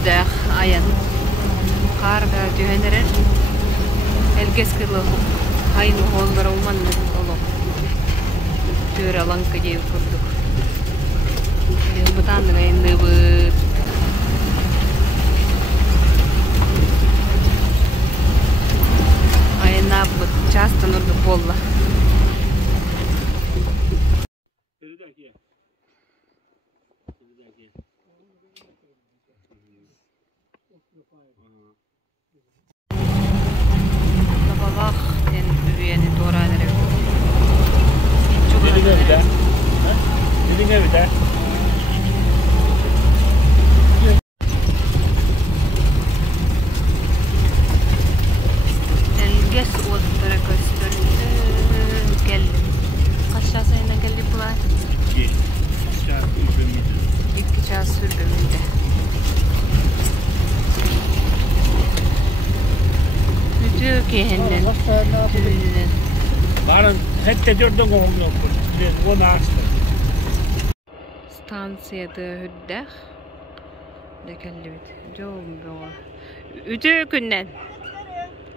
hüddäh ayan. Karga dühenerer. Elgeskili hayın oğulları olmanın olu. Tür alanka diye kurduk. Butan da ayındı bu. Ayınlar bu çastın urdu bolla. Sabah den üyeni doğranır. Çok güzel. Dediğine bir de. Elges olduklara gösterildi. Geldim. Kaç saat sayından geldi bu var? 2 saat sürdü. Bütün kehinden. Barın hep de dördün olmuyor. Onu açtım. Stansiyada hüddäh. De kelli bit. Joğum. Ütü günden.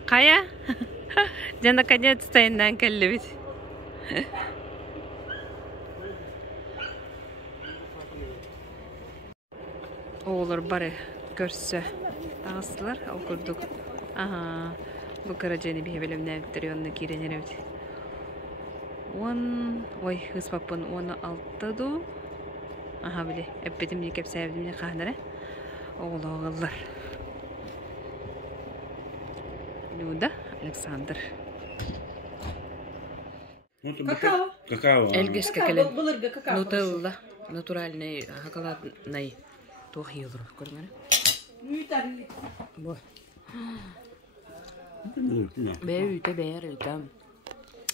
Kaya? Jana kanya tutayından kelli bit. Oğulur bari görse. Dağısılar okurduk. Aha. Bu karacani bir bilim nevdir onunla girenir bit. Oy hız papın 16'dı. Aha bile. Ebbedim yekep sevdim ne kahnere. Oğullar. Luda Alexander. Какао. Какао. Elges kakelen. Bulurga kakao. Nutella. Naturalne hakalat nay. Tohiyulur. Görmene. Müütärli. Bu. Beyüte beyerütem.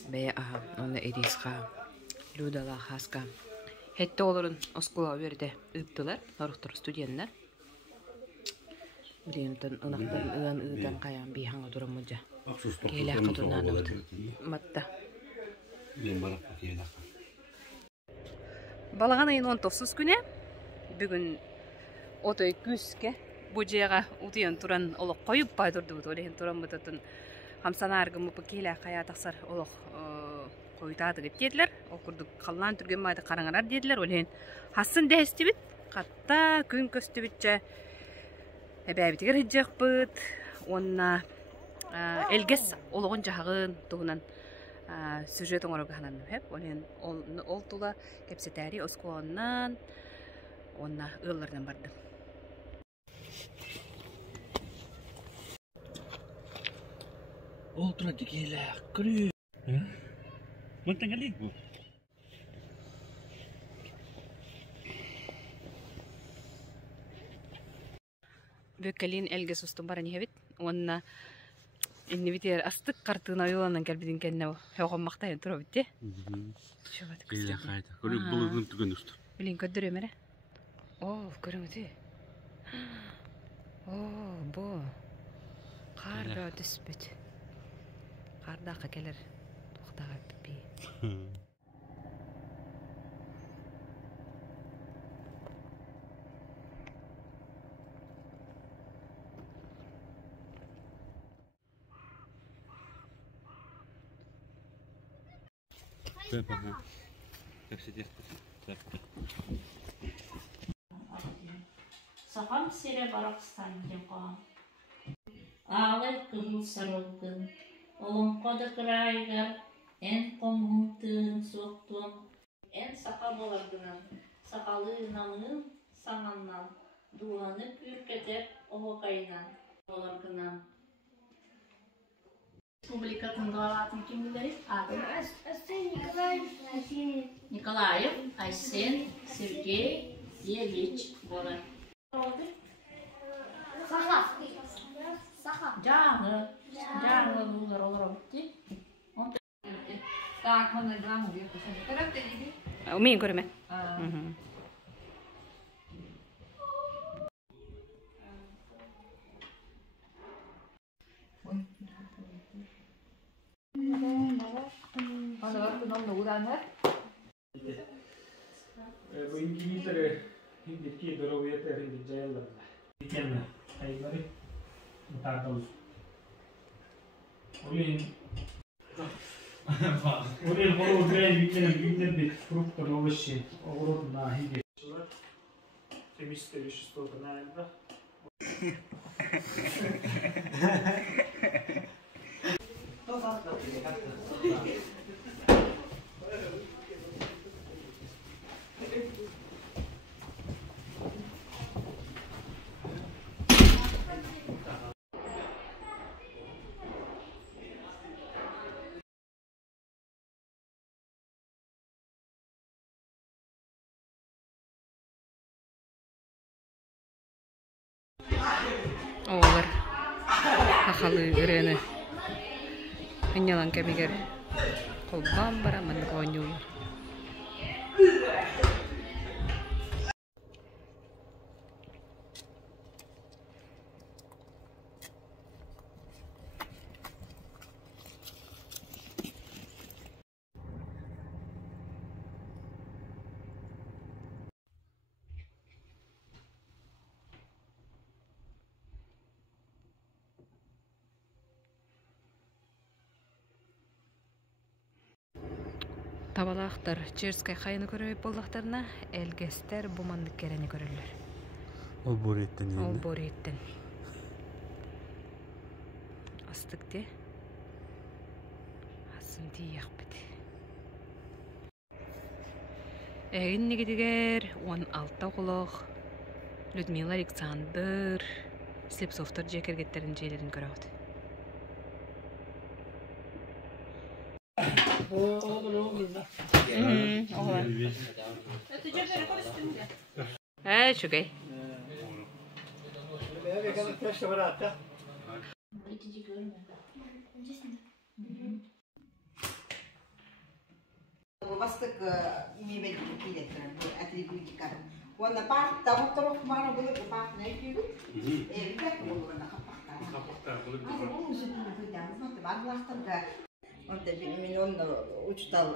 Bey aha. Onda ediska. Ludala haska. Hette olurun oskula verdi. Iptılar. Naruhtar studentler. Bilimden ınaktan ıdan kayan bir hanga duramuca. Keylak kadınlarına matta. Balağan ayın 19 güne. Bugün otoy küske. Bu cega utiyan turan oluk koyup baydurdu. Olehin turan mutatın. Hamsana argımı bu keylak kaya taksar oluk koyutadı gittiler. Okurduk kallan türgen mayda karangarar dediler. Olehin hassın dehesti bit. Katta gün köstü bitçe. Ebebitiger hicjak bıt. Onna elges oluğun jahağın tuğunan süjet oңорога hanan hep. Olehin ol tula kepseteri oskuonnan onna ıllardan bardım. Ultra dikila. Kru. Mantang galing po. Bökkelin elges ustum barani hebit. Onna inni biter astık kartına yolandan gelbidin kenne o. Heoğun maqtayın turu bitti. Şöyle Kıyla kayda. Kuru bulun tügün üstü. Bilin ködürü mere. Görüntü. Bu. Karda düsbüt. Karda gelir. Toxtağa pipi. Safam sire barakistan jengkong. Ağır kızıl sarılgın. Olun koda kıraygar. En komhutun soktun. En sakal olargının. Sakalı namının sanandan. Duanıp ürketep ovokayından. Olargının. Республикатын doğalatın kimleri? Adı? Николаев, Aysen, Sergey, Yevich, Bola. Canlı bunlar olur bitti. Так, мы награмму выпустим. Когда ты иди? Умеем görme. Она вас потом на удар, Bu İngiltere hindi ki doğru yeter hindi cayallar. Gelme. Hayırları mutardalı. Oraya oraya kolu buraya yüklenir bir frukta dolaşıyor. Oğlum nahi geçiyor. Temizle şu stolda nerede? Oğlar hakalı üreni hınyalan kemiger kolban bara manı koyuyorlar. Табалақтар Черскай қайыны көріп болдақтарына әлгестер бұмандық керені көрілер. Ол бореттен енді? Ол бореттен. Астық де. Асын дейяқ біді. Әгін негедігер 16 қолық Людмила Александр Слепцовтар жекергеттерін жейлерін көрауды. Şükür. Bastık meyve kiletler, bu etli büyükler. Onda part tavuk mara böyle part ne yapıyor? Bir dakika olur ona kapaklar. Ama onun üstüne koyacağız. Mantı var bıraktım da. Onda bir onda uçtal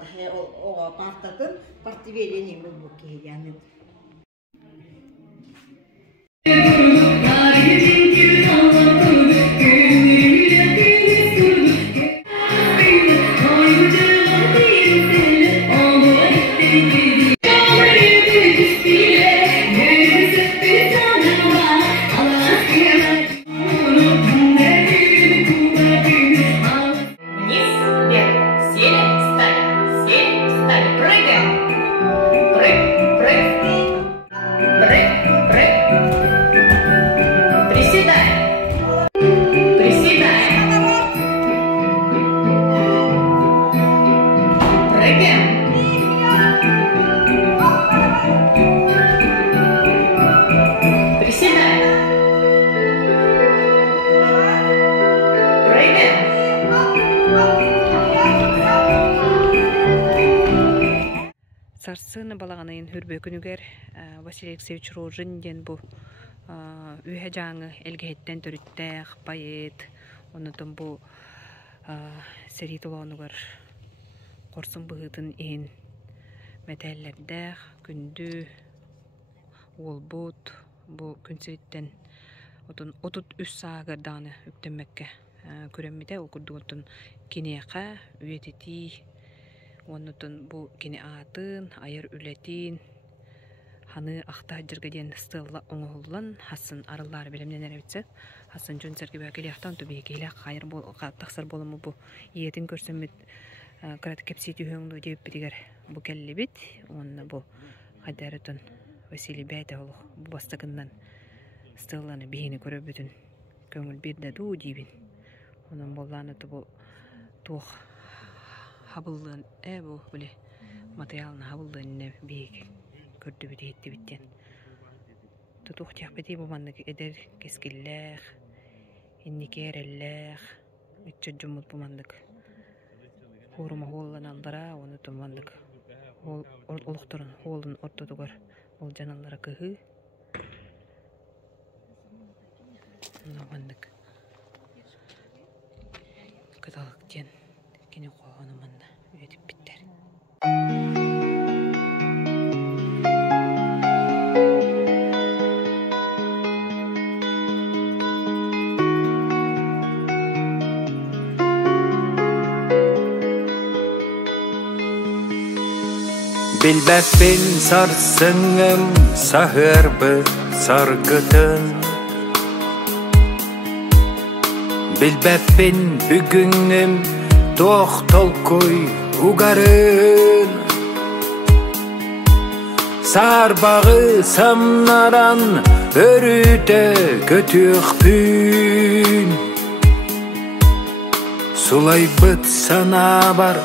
o partatın parti vereni bu ki yani. Сарсыны балағанайын хүрбе күнігер Василий Алексеевич Рожин ден бұл үйе жаңы әлгеттен түріттәқ, байет, онытын бұл сәрет олағынығар қорсын бұғытын ең мәтәллердәқ, күнді, олбұт, бұл күнсіреттен отут үс сағырданы үктенмәкке көрәммеде, ол күрдігінтін кенеқа, үйететі, оннутун бу кини атын, айыр үлетин, ханы ахта жыргаден стылла оңоллан, хасын арыллар билемнен әрбетсек, хасын жон сәргі бәкелі ақтан түбе кейлі қайыр тақсар болымы бу иетін көрсөммет қырат кепсеті өңді деп бітігер бу кәлі бет, онны бу қайдарытын Василий бәйті олық бу бастығынан стылланы бейіні көрі бүтін көңіл берді ду дейбін. Онын болланы бу туқ хабыллын бу биле материалын хабыллын бейг көрдү бит етти биттен. Тутух тяхпети бу мандык эдер кескиллер, инникереллер, итчөжүмут бу мандык. Хурума холлан алдара, оны тумандык. Олуктурун холдун ортотугар ол жаналлара кыгы. Мандык. Каталык ден кене коonu манда өтүп биттер. Bilbepin sarsıngım sahırbı sargıtın Bilbepin bugüngüm tohtol koy ugarın Sarbağı samnaran örüde götüğpün Sulay bıt sana bar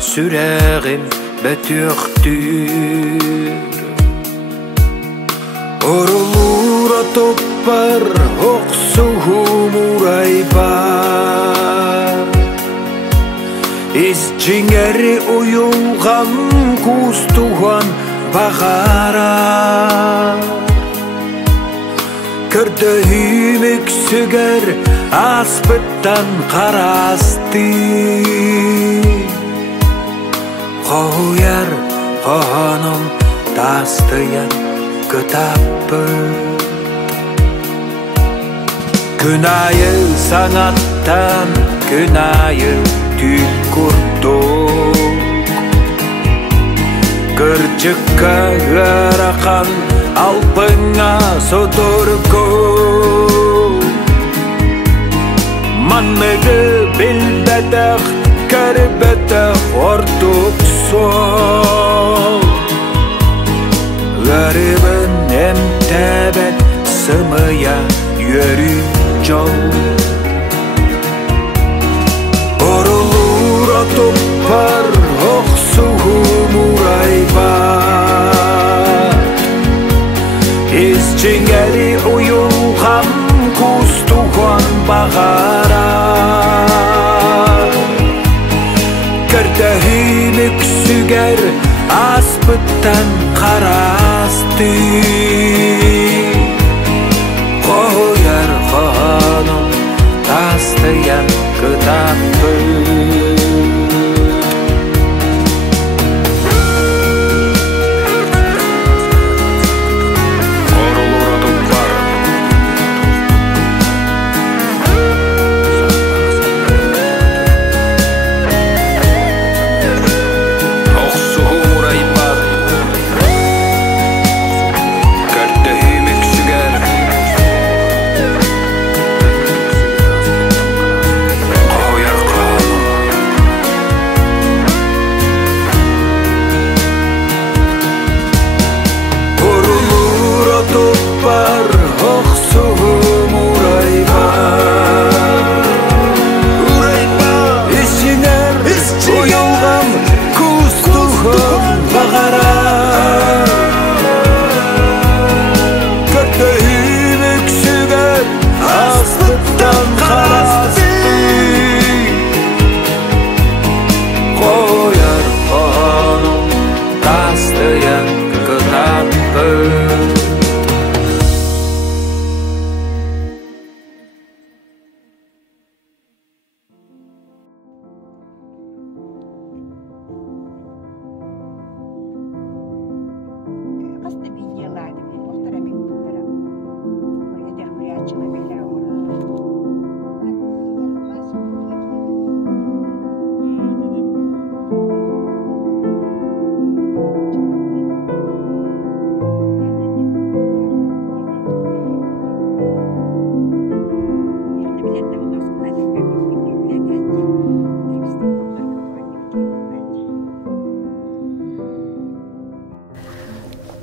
süreğim betüktür Orulura topar oksuğum uraybar İzcingeri uyulgan kustuğan bağara Kördöğüm öksüger aspıttan karastı Koyar kohanım taslayan kitabı Günayı sanattan günayı tül kurduk Kırcıkka garakan alpına sodurguk Manmıgı bilbedek Kerbedek orduk sol Garibin emtebet sımıya yürü yol Orulur otopar oksuğum uraybar İzcingeri uyulgan kustuğan bağara Kördöğüm öksüger aspıttan karastı Koyar hanım taslayan kitabı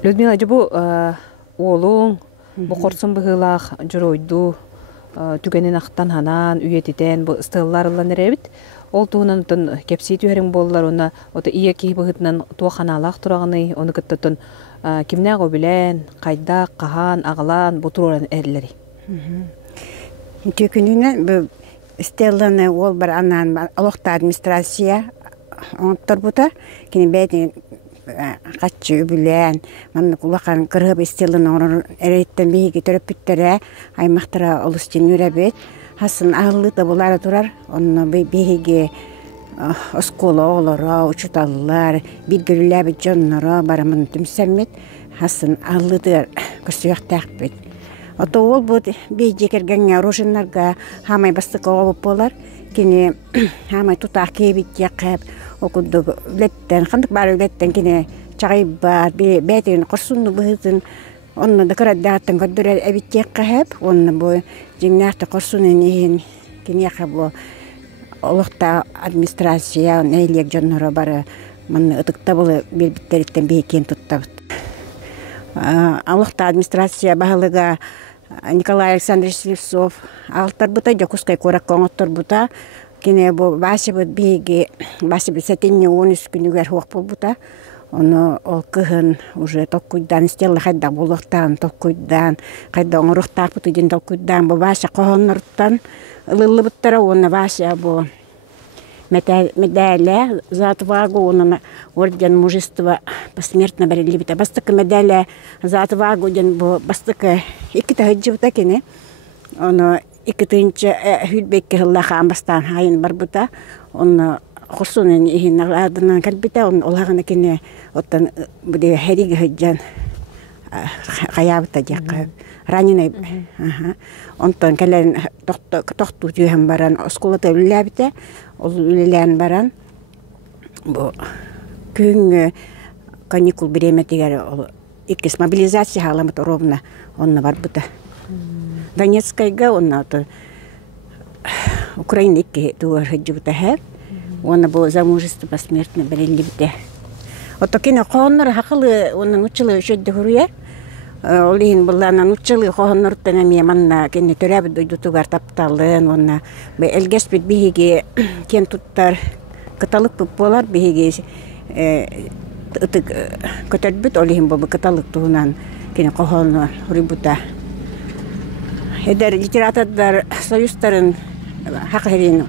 Людмила, bu oğlun bu korsun bıhılaq joroydu tügenin aqtan hanan üyetiten bu ıstığlarla nerebit ol tuğunan tun kepsi tüherin bollar ona ota iya ki bıhıtnan tuğanalaq turağını onu kıttın kimne o bilen qayda qahan ağlan bu turan erleri. Tükününe bu stellаны ol bir anan aloqta administrasiya ontor buta kini beti kaçı bilen man kulaqan kırıp stellаны onu eretten bihi töröpüttere aymaqtara olustin yürebet hasan ağlı da bulara turar onu bihi oskola olara uçutallar bir görüller bir canlara baramın tümsemmet hasan ağlı da kösüyaq taqbet. Ото ол бу бейжекерген рожиннарга хамай бастык алып болар. Кини хамай тутак кебит якып окуду леттен хандык бар леттен кини чагайбар бетин корсунну быһытын онно дакараддааттан көрдөр эбиттек кахап онно бу жиңнахта корсунун иһин кинеха бу олохта администрация нейлек жонноро бары манны ытыкта бул билбиттериттен бейкен туттабыт. Олохта администрация баһалыга Николай Александрович Слепцов алтарбыта жокускай корак коңотторбута кине бу башыбыт биги башыбыт сетинне 13 күнүгөр хуак болбута. Оны ол кыһын уже токкуйдан стелла хайда болохтан токкуйдан хайда оңорухтаапыты ден токкуйдан бу баша кохоннорттан ылылыбыттара оны баша бу медаля за отвагу он орден мужества посмертно берели бита бастык медаля за отвагу ден бу бастык икки тахыжыбыта кене оны иккитинче хүлбекке хыллахан бастан хайын барбыта оны Хорсунен иһин аладынан калбита он олагына кине оттан бүде хериге хыджан хаябта жакка раненый онтон келен тохту түйһен баран осколата үлләбите ол үлелән баран бу күн каникул время тигәр ол иккис мобилизация халамыт ровно онна барбыта Донецкайга онна Украина икки туар хыджыбыта һәп Оны бұл замужество посмертно берелибде. Ото кине қоғыннар хақылы оның учылы үшөдді хүрүе. Олейін бұлланан учылы қоғыннарттан әме манна кине төрәбі дойдутугар тапталын. Онна әлгес бит бейге кен туттар кыталык бұп болар бейге көтөрбіт олейін бұл кыталык туғынан кине қоғыннар хүрүбута. Эдер литературдар союзтарын хақырин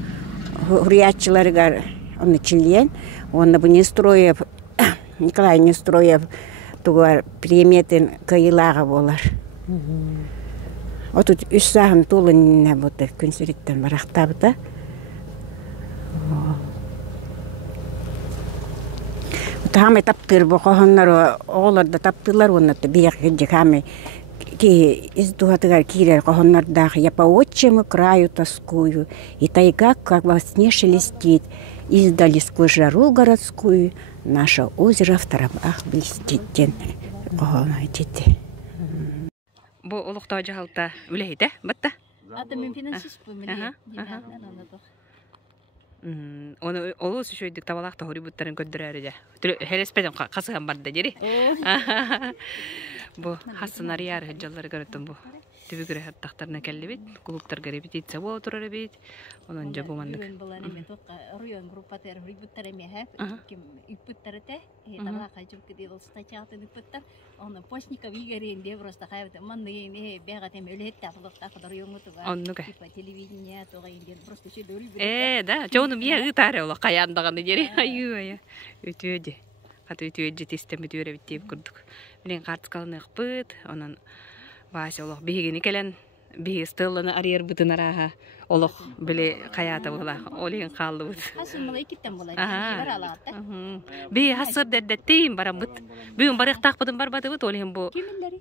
Хурьячиларгар он чилен, он бы не строев, Николай не строев, тугар приметен каилага болар. Вот тут үссагын тулын не боты күнсүреттен барактабыта. Тахаме таптыр бу кохоннар ооларда таптылар оннаты бияк жекаме ки издугатыгар кирер кохоннардах я по отчему краю тоскую, и тайга как во сне шелестит, издали сквозь жару городскую, наше озеро в травах блестит. Бу улуктаа жаалта үлейде, батта? Аты мен финансист бумиле. Оны олус үшөйдік табалақта хорибуттарын көддірәрі де. Хелеспеден қасыған барды жері. Бу хассынар яры жаллары көрөттім бу. Түбігірі хаттақтарына кәлі бейт, клубтар көрі бейт, етсе бол тұрары бейт. Онын жа бұмандық. Бүгін болан еме тоққа район группатары хорибуттар еме хәп. Кім үппіттары те. Табалаққа жүбкі дейді стачатын үппіттар. Оны почников игерейін де просто қайбыты. Манны еме бәғат еме өлетті апылықта қыдар район ұтыға. Оннуға. Телевидение тоға енден просто ше дөрі бейт. Да, жоғыным я ұтары ола қаяндағаны жері. Аю-ая. Өтөде. Қаты өтөде тестемі дөре біттеп күрдік. Мен қартықалыны ұқпыт. Онын Вася олох бигини келен биги стылланы арьер бутынараха олох биле каята була олин калды бут. Асымлы икиттен була. Бар алатта. Би хасыр деддеттейм барам бут. Бүгүн барык такпыдым барбады бут олин бу. Кимилери?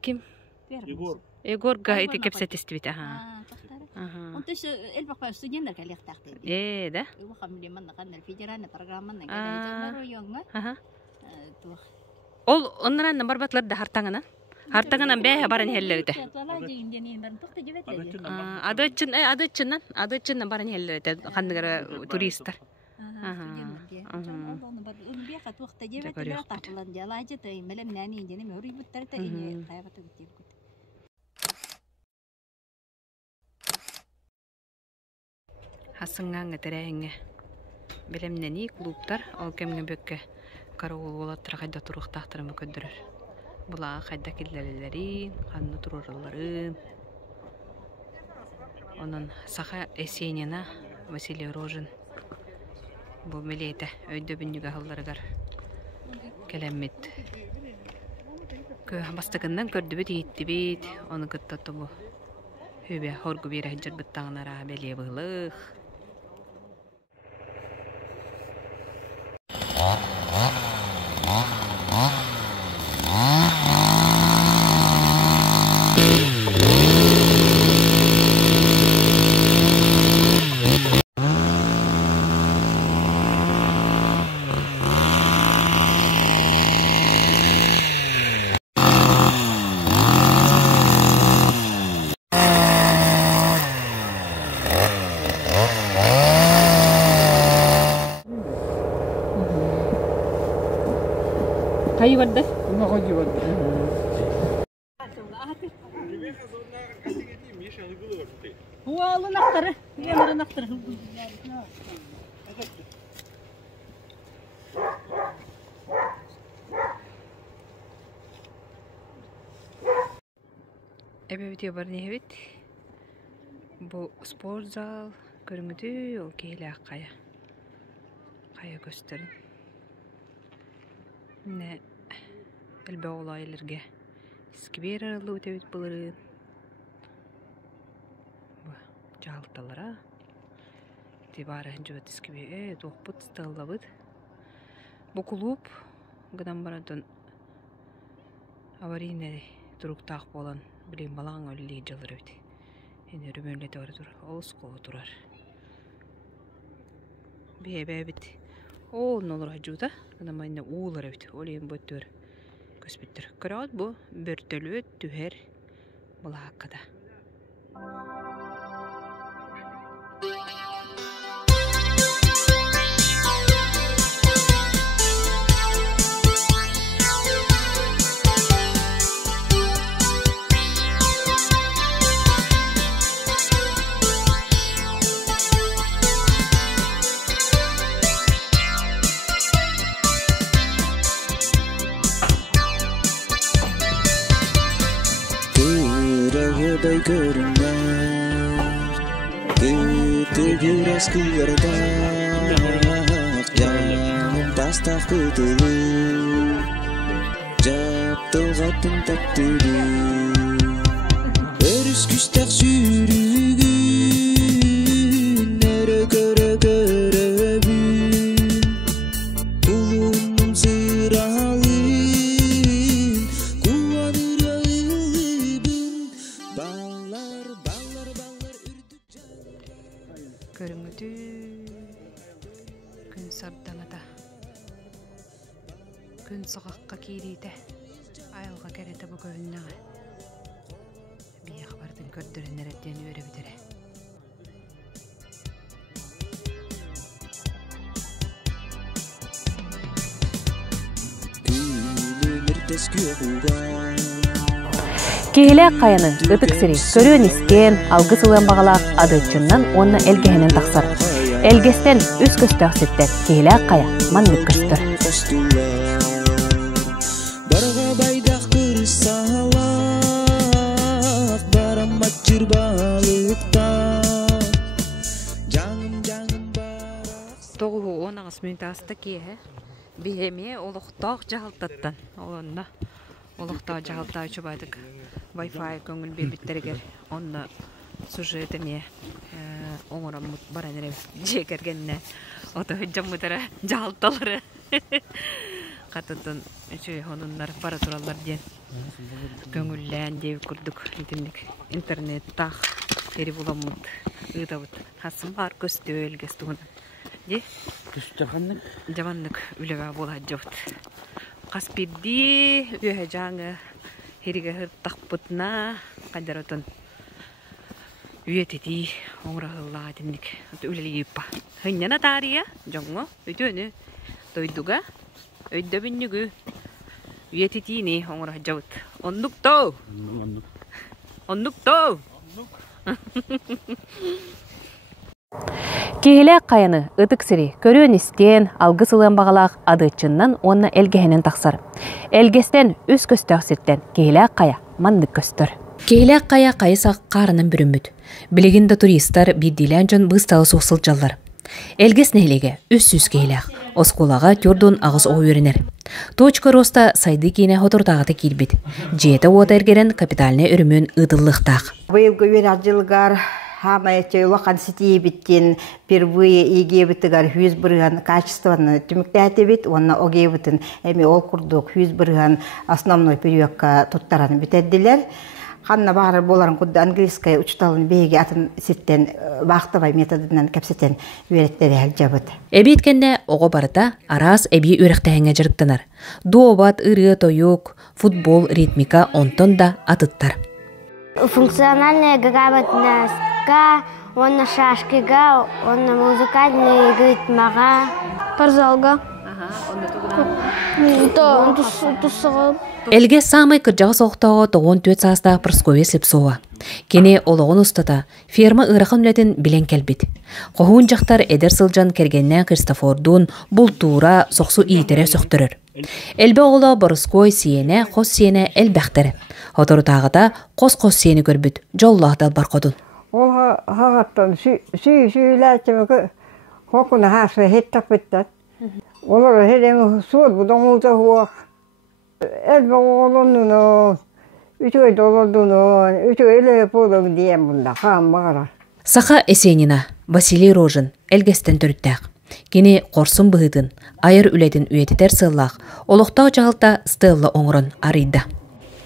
Ким? Егор. Егорга эти кепсетисти бит. Он то элбак студенттер келек такты. Да. Бу хамле манна кандар федеральный программаны келен районга. Ол оннан барбатлар да хартаңана. Хартаңынан бәе баран хеллерите. Адычыннан баран хеллерите қандығара туристар. Хасыңғанға тәрәйіңе. Білемнені клубтар ол кемген бөкке қарауыл олаттыр қайда тұруқтақтырымы көндірір. Була қайда келдерілерін, қанны тұрурыларын. Оның сақа Есенина, Василий Рожин. Бұл мелейті өйді бүннігі ғалдарығар келеммет. Бастықындан көрді бет, етті бет, оны күттатты бұл. Хөбе хоргу бері әджір бұттағынара бәле бұғылық. koyu gördü. Buna koyu gördü. Oğlun aktarı. Yanarın aktarı. Ebe video var ne evet. Bu spor zal görüngüdü ol keyle kaya. Kaya gösterin. Ne elbe olaylarga. Iskiber aralı ötebit bulurun. Жалталара тибарын жөт искибе тохпут сталлабыт бу клуб гыдан баратын аварийный туруктак болан билем балаң өлли жылырыт эне рөмөлөтө баратыр ол скола турар бебебит о нолора жута гыдан майна ууларыт олен боттөр көспүттөр көрөт бу бөртөлөт түһер булаккада Biraz kılarda canım dastaq kıtılı Japtılgatın taktırı Örüs küstaq sürügün Nere göre görevün Kulunum sıralın Kuvadır yağılыбın Ballar ürdük көрүңүдү күн сабдамада күн согакка кийрийте айылга керете бу көбүннага бие кабардын көрдөрөнереттен өрөбүтере Киһилээх каяны ытык сири көрүөн истен алгы сылыан багалаак адыыччыннан онна элгеһенен тахсар. Элгестен үс көстөөх ситтер киһилээх кая маннык көстөр. Барга байдак кырсалак барамат жырбалыкта жаңым барак тогу 19 минут аста кие биеме олуктоок жалтаттан олонна олуктоо жалтаа чубадык Wi-Fi көңүл бебиттерге онна сюжетине оңорамут баранере жекергенне ото жаммутара жалталары катытын үчү онундар бара туралар ден көңүллән деп курдук интернет тах тери буламут ыдабыт хасымар көстөл гестугун де жаманнык үлега бола жабыт каспирди үйө жаңы хериге хыртакпытна кайдаратын үйетети оңрахылла тимник үлелигиппа хынняна тария жоңго өтөнү тойдуга өйдөбүннүгү үйететини оңрах жабыт оннуктоо Киһилээх каяны ытык сири көрүөн истен алгы сылыан багалаак адыыччыннан онна элгеһенен тахсар. Элгестен үс көстөөх ситтен киһилээх кая маннык көстөр. Киһилээх кая кайысак каарынан бүрүммүт. Билигинде туристтар биддилен жон бысталы суусылжаллар. Элгес нехлеге үс киһилээх оскулага түрдүн агыс оо үйренер. Точка роста сайды кийне хотуртагаты кирбит. Жете уота эргерен капитальный өрүмүн ыдыллыктаак. Быйылгы жылгар хамаячы лоқан сети биттин впервые игебитигар хүз бырган качествоны түмүктәтебит, онна огебитин эми ол курдук хүз бырган основной периодка туттараны битердилер. Ханна бары боларын кудда английская учталын беге атын ситтен вақтывай методынан кепсетен үйреттері әлжабыт. Эбиткенде ого барыта арас эби үректәһеңе жырыктанар. Дуобат, ыры, тоюк, футбол, ритмика онтон да атыттар. Функциональная грамотность, он на шашкига, он на музыкальный ритмага. Парзалга. Элге самый кыржағы соқтағы 94 састағы Прасковья Слепцова. Кене олығын ұстата, ферма ырақын үлетін білен кәлбет. Қоғын жақтар әдер сылжан кергеннен Христофордун бұл тура соқсу иетере сөқтірір. Әлбе ола Борыской сиене, қос сиене әл бәқтірі. Отыры тағыда қос-қос сиені көрбіт, жоллағдал бар қодын. Ол хағаттан сүй-сүй-ләтімі қоқына хасы хеттақ біттат. Олар хедемі суыд бұдан ұлта хуақ. Әлбе олынуны, үтіғай доладуны, үтіғай үлі бұдың дейін бұнда қам бағара. Саха Есенина, Василий Рожин, әлгестен түріттәқ. Кені қорсын бұғыдын, айыр үлетін үйететер сыллақ, олықтау жағылта Стелла оңырын арыйда.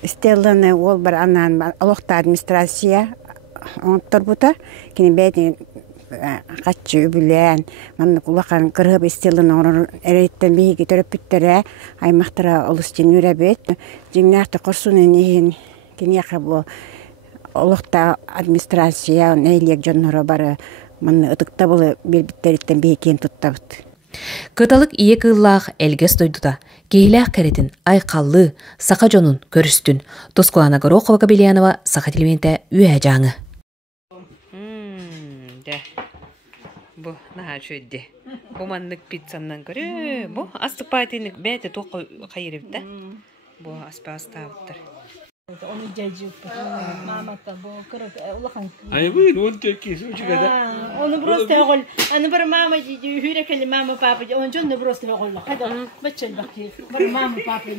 Стелланы ол бір анан олықта администрация оңыттыр бұта. Кені бәйтін қатшы үбілен, маннық улақан қырғып Стелланы оңырын әреттен бейгі түріп біттірі, аймақтыра олыстен үрәбет. Жеңнәқті қорсуны нейін кені яқы бұл олықта администрация нәйлек жоннары бары манны ытықта бұлы белбіттереттен бейкен тұттабыт. Кыталық ие кыллақ әлгес дойдуда, кейләқ кәретін айқаллы, сақа жонын көрістін. Тоскулана Горохова Кабельянова, Сақа телевенті үйә жаңы. Бұ наға шөйді. Бұ маннық пиццаннан көрі. Бұ астық пайтынық бәйті тоқы қайырыпты. Бұ аспа астауыттыр. Onu cacık, mamata bu kırık ulakan. Ay bu onu tekisi ucu kadar. Onu burası teğol. Anı bir mama hürekeli mama papa. Onu canlı burası teğol. Hadi başçıl bakayım. Bir mama papa.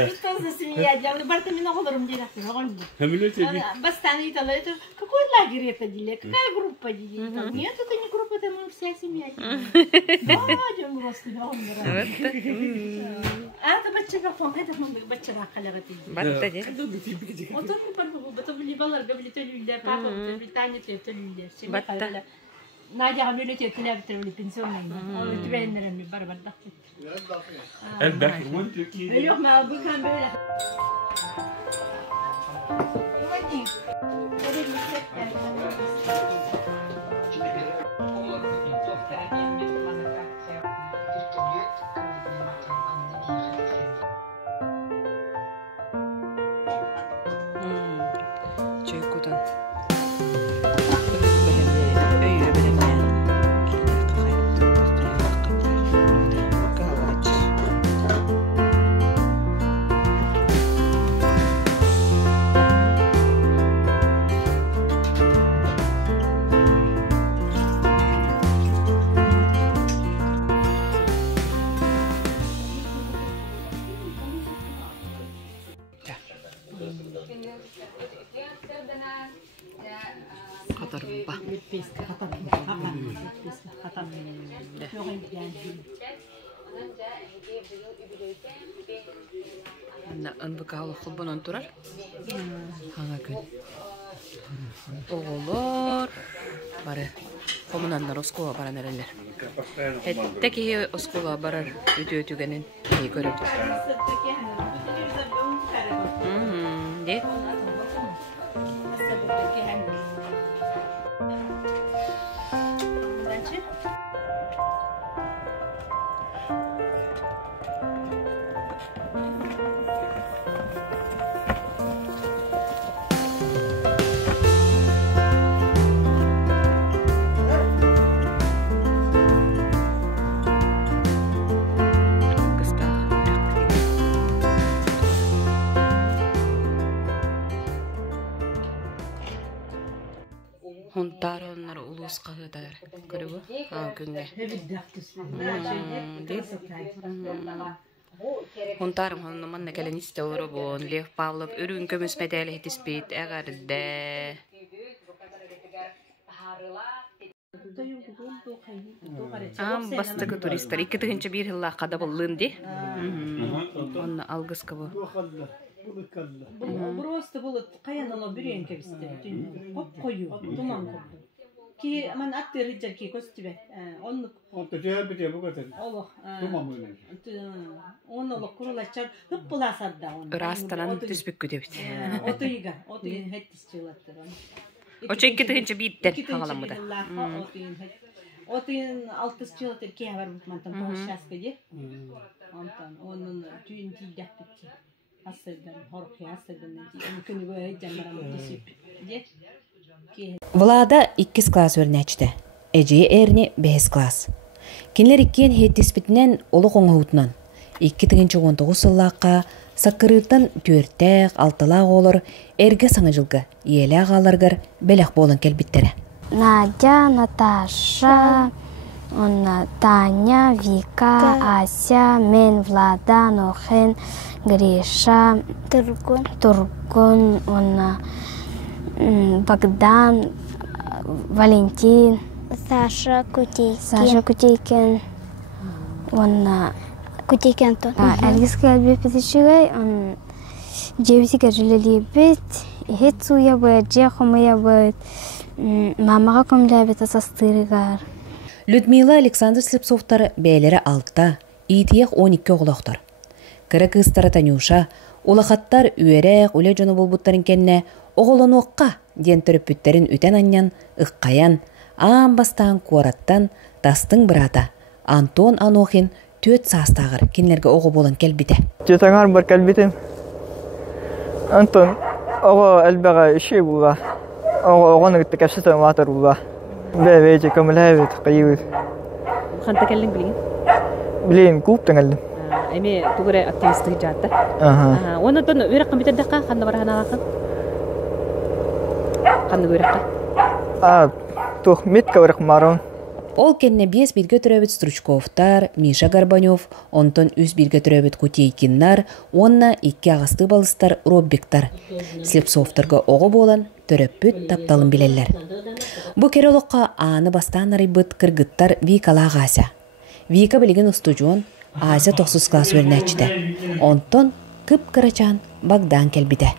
İstanbul'da simiyat canlı. Barta mina olurum diye teğol. Hamile tabii. Bas tane italı. Какой лагерь это дили? Какая группа дили? Нет, это не группа, это мы вся семья. Да, идем просто теğol. Это başçıl bakayım. Это мы başçıl bakayım. Batta de. Oturun parbu, batavli balar gabli tölüller, papa bir tane tölüller. Batta. Nadia böyle tölüller bitirli pensiyonlayın. O tüvenlerim bir barbar da. Elbette onu tekisi. Yok ma bu kan böyle. Anbıkalı xılbınan turar. Hana gün. Oğulur. Barı. Komunanlar oskula baran ereller. Teki oskula barar ötü-ötügenin iyi görüp. De. Hontar onları ulus kağıdar. Görüyor mu? Ha günde. Hontarım onun manna gelen istiyor bu. Lev Pavlov ürün kömüs medeli hetispit eğerde. Bastığı turistler. İki tığınca bir yılla kada bullundu. Onun algıskı bu. Просто было каянала бүрен кебисте. Коп кою, туман koptu. Ki man attı rical ki kostibe. Onu Tüccar bir bu kadar. Allah. Tamam öyle. Onu kurulaşar. Hep bulasarda onu. Rastanan tüsbük güdebit. Otuyiga, otuyin hettis çılattır. O çekki tığınca bitter havalanmadı. Otun 6 yıl Türkiye var mantın çalışası diye. Ondan onun tüyün dilde bitti. Asırdan horkya asırdan mümkün böyle canlarım düşüp diye. Влада 2 класс өрнәчте. Эжи эрни 5 класс. Кинлер иккен хеттиспитинен олы коңоутунан 2019 сыллакка сакырыттан 4-тәк 6-лак олар эрге саңыжылгы иеле агаларгар белек болын келбиттере. Надя, Наташа, Таня, Вика, Ася, мен, Влада, Нохен, Гриша, Тургун, Богдан, Валентин, Саша Кутейкин, Кутейкин Антон. Әлгіске әлбе петішігай, 9-ге жүлелі бет, хет суя бөт, же құмыя бөт, мамаға көмләбет асастырыгар. Людмила Александр Слепцовтар бәйлері 6-та, итиек 12 оғылақтар. Кірі кыстары Танюша, улақаттар үйерек үле жоны болбуттарын кенне оғылын оққа ден түріп бүттерін үтен аннан, ұққаян, аң бастан куараттан тастың бірата Антон Анохин 4 састағыр кенлерге оғы болын келбіде. Жетаңар бар келбітім. Антон, оғы әлбәға үші бұға. Оғаны күтті кәпсістен ватыр бұға. Бәйбәйте көміләбет, қиюд. Қанта кәлдің білген? Білейін, көптің әлдім. Әме тұғыры активистігі жатты? Оны тұн өрек қымбетердіққа қанды бараған алақын? Қанды өрекқа? Тұқ метка өрек марон. Ол кенне 5 бирге түрөбіт Стручковтар, Миша Горбанев, онтон 3 бирге түрөбіт Кутейкиннар, онна 2 ағасты балыстар Роббектар. Слепцовтарға оғы болан түрөппіт тапталын білелер. Бұ керолыққа аны бастан арайбыт кыргыттар Викала ағаса. Вика білген ұстужуын Ася 9 класс өрнәчті. Онтон кып кырачан Богдан келбіде.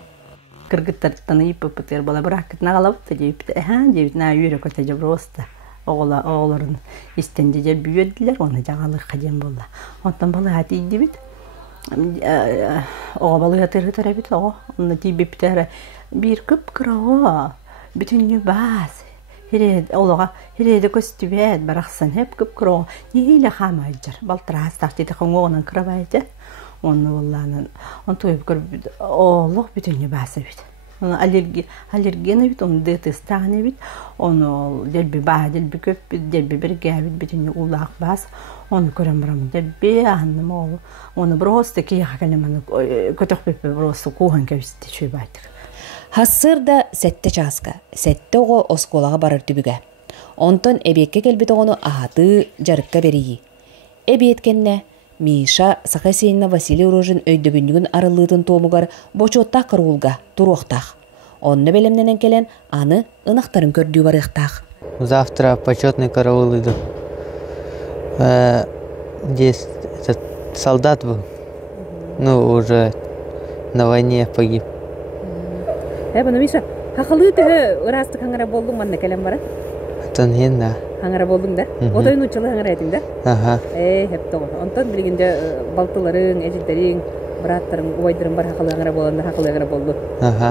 Кыргыттардан иппыптыр бала бірақ кітна қалабытты жейіпті. Жейіпті үйрек өте жабыросты. Оғыларын істенде жер бүйеділер, оны жағалық қаден болды. Онтан балы әті еді бит. Оға балы әтірі тәрі бит, оны тейбептері бір күп қырауы, бүтінне бас. Хереде көстібет, барақсан хеп күп қырауы. Нейлі қамайджар, балтырас тақтеді қоңғығынан қырабайды. Оны олағынан, оны тойып көріп, оғылық бүтінне басы бит. Аллергена бит, оны детестағаны бит, оны дәлбі баға, дәлбі көп бит, дәлбі бірге бит, бүтінне ұлақ бас, оны көрім бұрам, дәлбі ағынным оғы, оны бұросты кейіға кәлемені көтіқ бепі бұросты қуған көбісті шөй байтыр. Хассырда сәтті часқа, сәтті оғы осколаға барыр түбіге. Онтон әбекке келбет оғыны ағаты жарыққа берейі. Әбеткенне Миша Сахасейна Василий Урожин өйдөбүнүгүн арылыытын тоомугар бочоттақ кыруулга туруқтақ. Онны белемненен келен аны ынақтарын көрдүү барықтақ. Завтра почетный караул иду. Здесь этот солдат был. Ну, уже на войне погиб. Bunu Миша, хақылы түхі ұрасты қаңыра болдың манна келен бара? Тонген, да. Хаңыра болдың да? Отойын ұчылы хаңыра етің да? Ага. Хеп тоғы. Онтан білгенде балтыларың, әжілдерің, бұраттарың, уайдырың бар хақылы хаңыра боландар, хақылы хаңыра болды. Ага.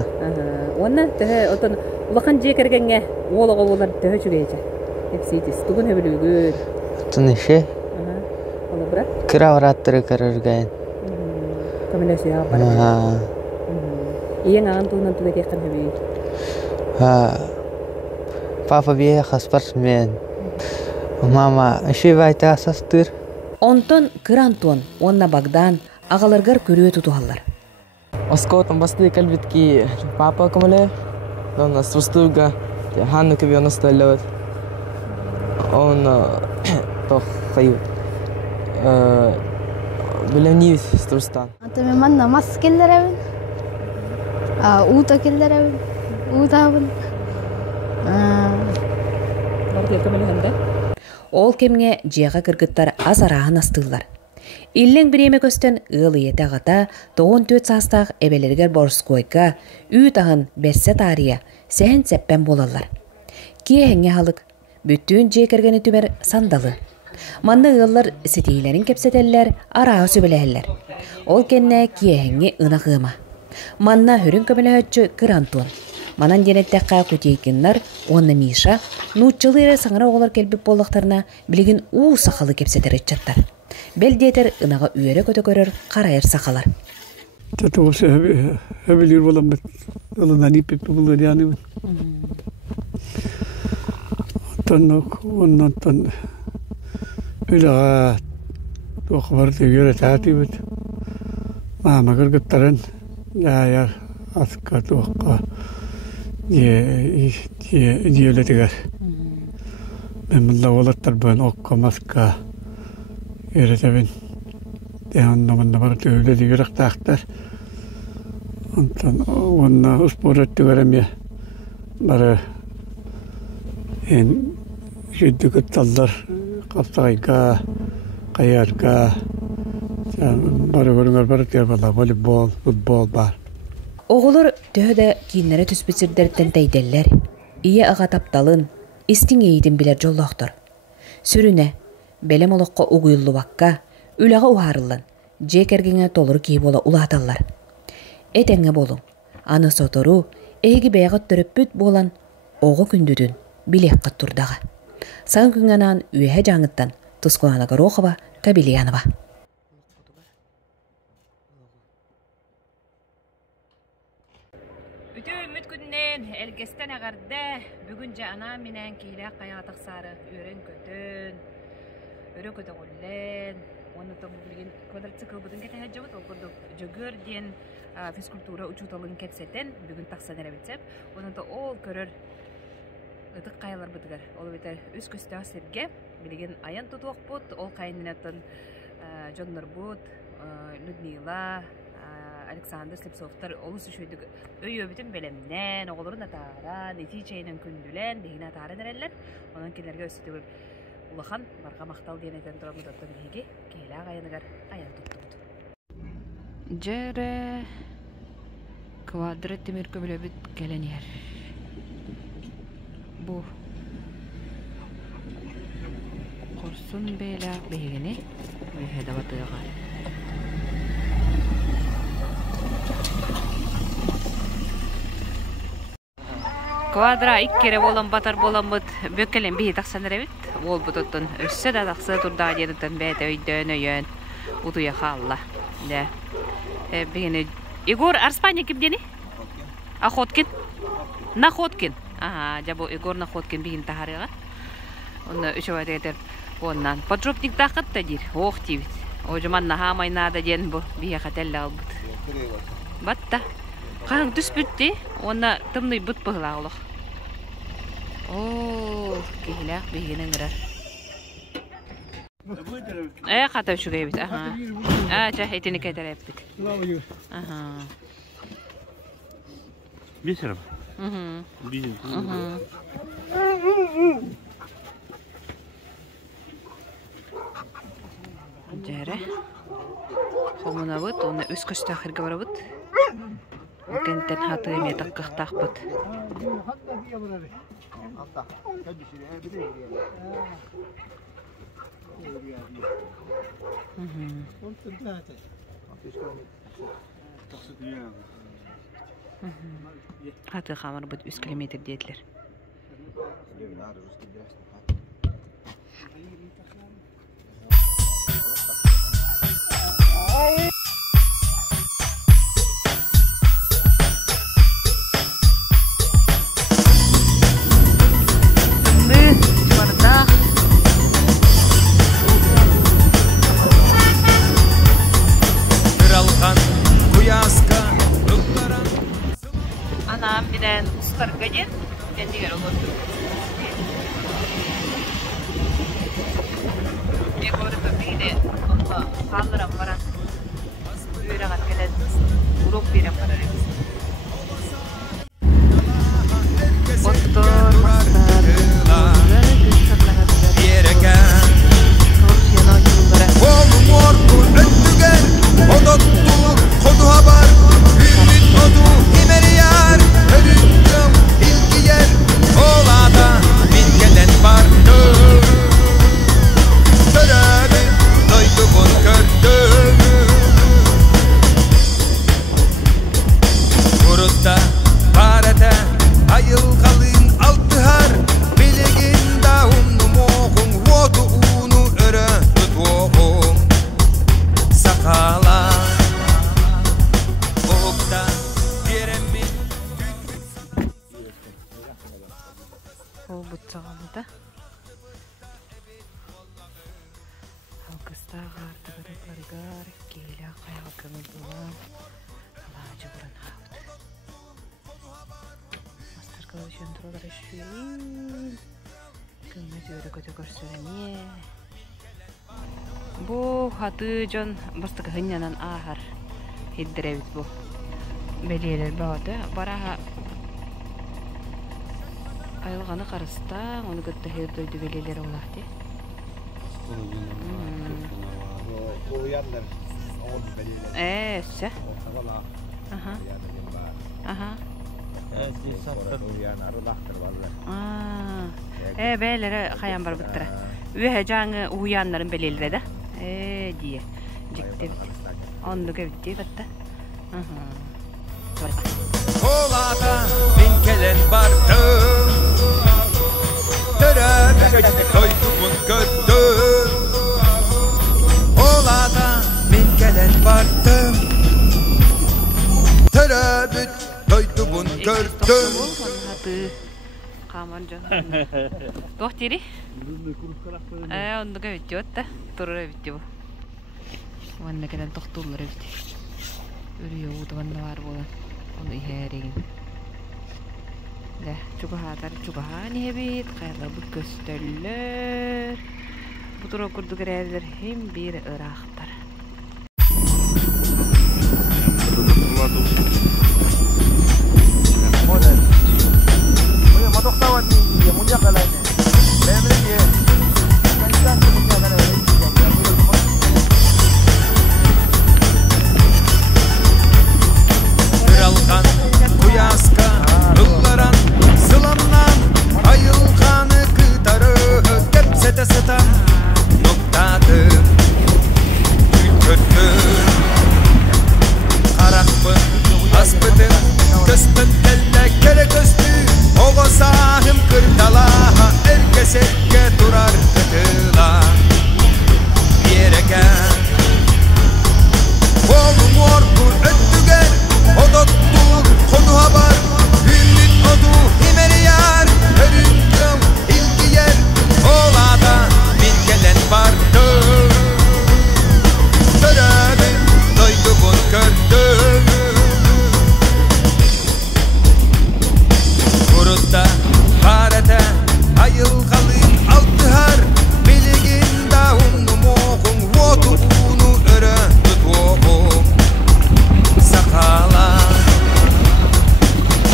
Онна түхі, отын ұлақан жек әргенге олығы олар түхі жүгейді. Хепсейтіз. Түгін өбілігін. Тон іше? Олы бұра? Кіра ұраттыры кәріргайын. Көмілесі яғы бара. Ең ағын туғынан туға текқан өбейді. Папа бияқа спортсмен. Мама үші байта асастыр. Онтон кыр Антон, онна Богдан ағаларғар көрі тұтуғалар. Оскотом басты кәлбетки папа көмілі. Он свастуға ханны көбе оны стәлі. Он тоқ қайып. Білемнейіз Струстан. Антомен манна мас келдерәбін. Ута келдерәбін. Утабын. Ол кемге жеға кіргіттар аз арағын астығылар. Иллен біреме көстен ұлы еті ағата 94 састақ әбелергер Борскойка үй тағын берсе тария сән сәппен болалар. Кейхенге халық бүттін жекергені түмер сандалы. Манны ұллар сетейлерін кепсетелер, арағы сөбіләлер. Ол кенне кейхенге ұна қыма. Манна хүрін көмілі өтчі кыр Антон. Манан денеттәққа Кутейкиннар, онны Миша, Нууччылыйра саңара оголор келбип боллактарына билигин уу сакалы кепсетер иччаттар. Белдетер ынага үйөрө көтөкөрөр карайыр сакалар. Татоос хэбилир боламбат. Олонан иппип булгарианы. Таннок оннантан үлага тохвар тегере таатибит. Маамагар гыттаран яяр аска тохка диэлетигер. Мемла олаттар бан окка маска эретебин. Теаннаманна бар төлөдигер тахтар. Онтан онна успораттыгарамя бара en şüddük tallar kaptayga kayarga barıgırlar barıklar bala voleybol futbol bar. Oğulur töhödө kийиннере түспүтсүрдерден тейделлер. Ие ага тапталын, истиң эйдин билер жоллоктор. Сүрүнө белем олокко угуйлубакка, үлага ухарылын, жекергеңе толур кий бола улааталлар. Этеңе болуң, аны сотору, эги бейгат төрөппүт болан, ого күндүдүн билек турдага. Сан күнгенан үйе жаңыттан Тускулана Горохова, Кабельянова. Үтүмүт күннен элгестен агарды бүгүн жана менен кейлек каятаксары өрен көтөн, өрө көтөгөллен, онутон билген квадроцикл будун кетеге жабыт олгордук жөгөр ден физкультура учуталын кетсетен бүгүн таксан эребитсеп, онуто ол көрөр ытык каялар бытыгар. Ол бетер үс көстө серге билген аян тутуак бут, ол кайнынатын Жоннор бут, Людмила, Александр Слепцовтар олус үшөйдүк өйө бүтүн белемнен, оголорун атара, нетичейнен күндүлен, дегине атара нерелер. Онан келерге өстүгүр улахан барга мактал денетен турамыт оттон биги кейле агайыныгар аян туттубут. Жере квадрат темир көбөлөбүт келенер. Bu korsun bela begini ve davatıyla. Kvadra ikkere bolan batar bolan bud bökelen bir taksanır evet. Ol bututun üsse de taksa turda yerden bete öydön öyen uduya halla. De begini Igor Arspanya kim deni? Akhotkin. Nakhotkin. Ага, жабо Игор Находкин бигин тахарыга. Онда үчөбөт этер оннан подрубник тахат да дир. Ох тибит. Ожуман нахамай нада ден бу бия хателла албыт. Батта. Каң түспүтти, онда тымный бут быглагылык. О, кейлак бигинен гырар. Ката үшүгө бит. Ага. Жа хетини кетереп бит. Ага. Бисерим. Bizim. Jere. Komuna bud, onu üst köşte ahirge var bud. Kenten hatı metak kıhtaq bud. Hatı xamar bud 100 kilometr dediler. Anam bilen ustarga gel, ben diğer olurdu. Bir koruda bile, onda kaldıram varan. Büyüragat gelen, grup biren pararız. Otur, masar, Oğlum orkun öttügen, odottu, kodu haber, ümit kodu, imeriyar, ölündüm, ilgi yer, oğlada, bilgelen vardı. Törebi, doyduğun kördü. бутсагалыда. Алкыстагар тыгырыкларгар келе кайга көңүл булган. Алажы буран хавд. Мастарка өчен туралар ишин. Көңүл жөрө көтө көрсөрөне. Бу хаты жон бастык хыннанан ахар хиддеребит бу. Белелер барды. Бараха айылганы карыста, оны көттө хердойду белелер олахты. Се. Бәлері қаян бар бұттыра. Өе жаңы уянларын белелері да. Дие. Жекті бітті. Онды көбітті бітті. Olada bin gelen vardım Törebe doydumun gördüm Olada bin gelen vardım Törebe doydumun gördüm Kamanca. Dohtiri? Onu göbüttü ötte. Turur öbüttü bu. Vanna gelen tohtulur öbüttü. Ürüyor uğdu vanna var bu. Onu iheregin. Çubahatar çubahani hebit. Kayla bu gösterler. Bu turu kurdu görevler hem bir ıraqtar. Kıralgan kuyaska Illaran sılandan Ayılganı kıtarı Tepsete sıtan Noktadım Külköttür Karakbın Asbıtın Kıspın kelle kere köstü Oğo sahim kırtalaha Erkes erke durar kıtıla Bir yere gel Oğlum orkun öttüger Odottur konu haber Ümit odu himeri yar Örüntüm ilgi yer Oğlada bin gelen vardı Törebe doydu bun gördüm Kurutta farete ayılgalıyım altıhar Biligin dağımlı moğun Votu unu öre tutuğum Sakala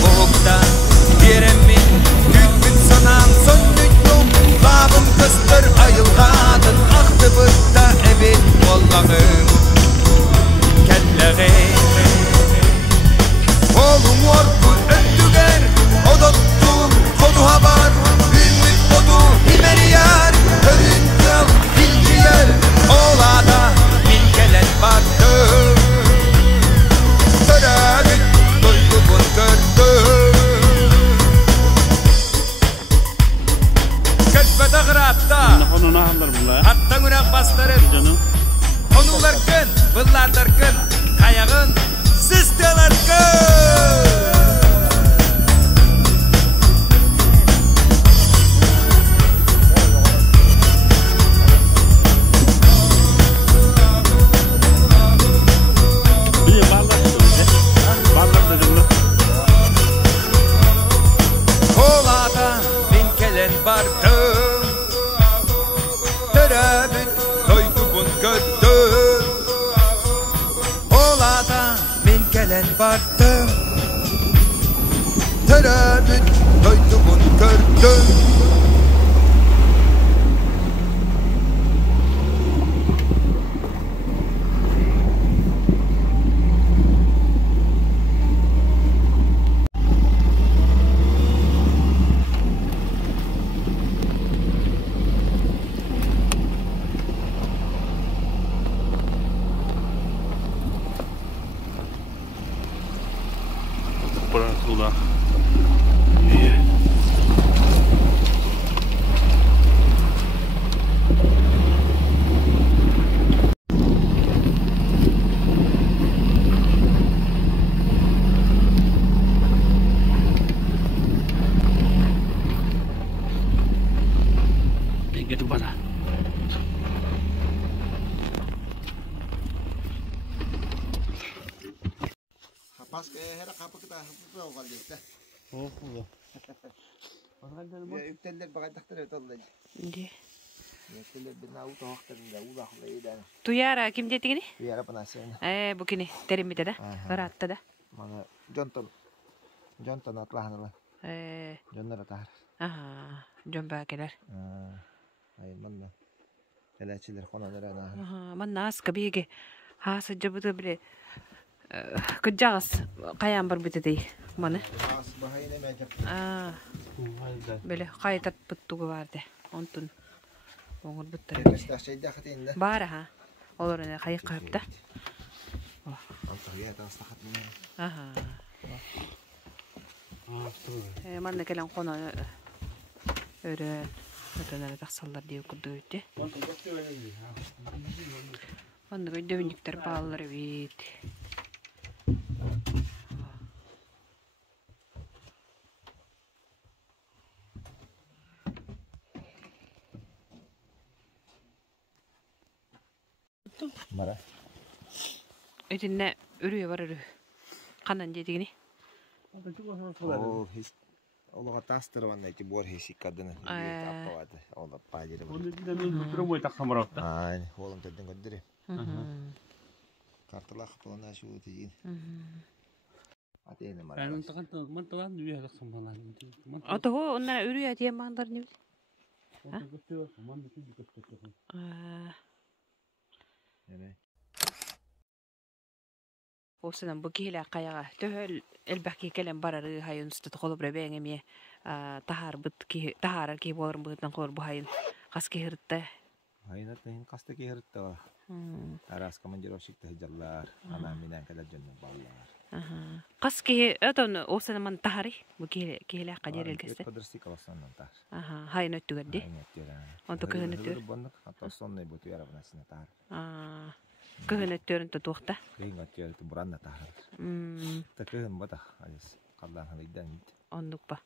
Oğukta yeremin Tütmün sanan söndüktüm Labım kıstır ayılgadın Aktı bıtta ebit Ollağım Kelleğe Oğlum orkun öttüger Odottur kodu haber Ümit odu himeri yar Örüntüm bilgi yer Oğlada bin gelen vardı Törebe doydu bun gördüm Kötbede kıratta Hatta günek bastırın Onular kın, bıllardır kın Kayağın, sisteler kın Olada bin gelen vardım Törebe doydu bun gördüm Olada bin gelen vardım Törebe doydu bun gördüm Tuyara kim dedik ni? Tuyara panasnya. Begini terimita dah, rata dah. Mana Jonton atlahan lah. Jonton atah. Jomba kelar. Ay mana? Kelaciler konalara nah. Mana as kabige. Sejauh bile. Kejas kayam berbeda mana? Bahaya macam. Bile kaitat betul keluarde. Ontun. Mongol betul. Bara ha. Olornya kayak kapta. Antah ya tas takat ni. Mana kelang kono. Öyle. Öyle taksallar diye kuduydü. Onda bir dövünükler bağlıları bit. Mara. Ötünne ürüye var ürü. Kanan dediğini. Allah tasdır var ne ki bu hesi kadını. Tapavadı. Allah payları. Onu da bir promoy takamarak da. Ay, oğlum dedin gönderi. Kartlar falan aşı öteyim. Hadi ne mara. Ben mantıkan dünya takamalan. Ata o onlara ürüye diye mandar ne? Evet. Osadan bu kihla kayaga töhöl elbaki kelen bararı hayın stotqolup rebenge mi tahar bit ki tahar ki bolur butdan qor bu hayın qaski hirtte. Hayın tahin qasta ki hirtte. Aras kamanjiro şikte jallar ana minan kadar cennet ballar. Qaski aton osadan man tahari bu kihla qadir elgeste. Qadirsi kawasandan tahar. Hayın öttügedi. Onto köhönötür. Bonnak hatta sonne bu tuyara banasına tahar. Köhönötürün tutuqta. Köhönötür tu buranna tahar. Ta köhön bata alis qallan haliddan. Ondukpa.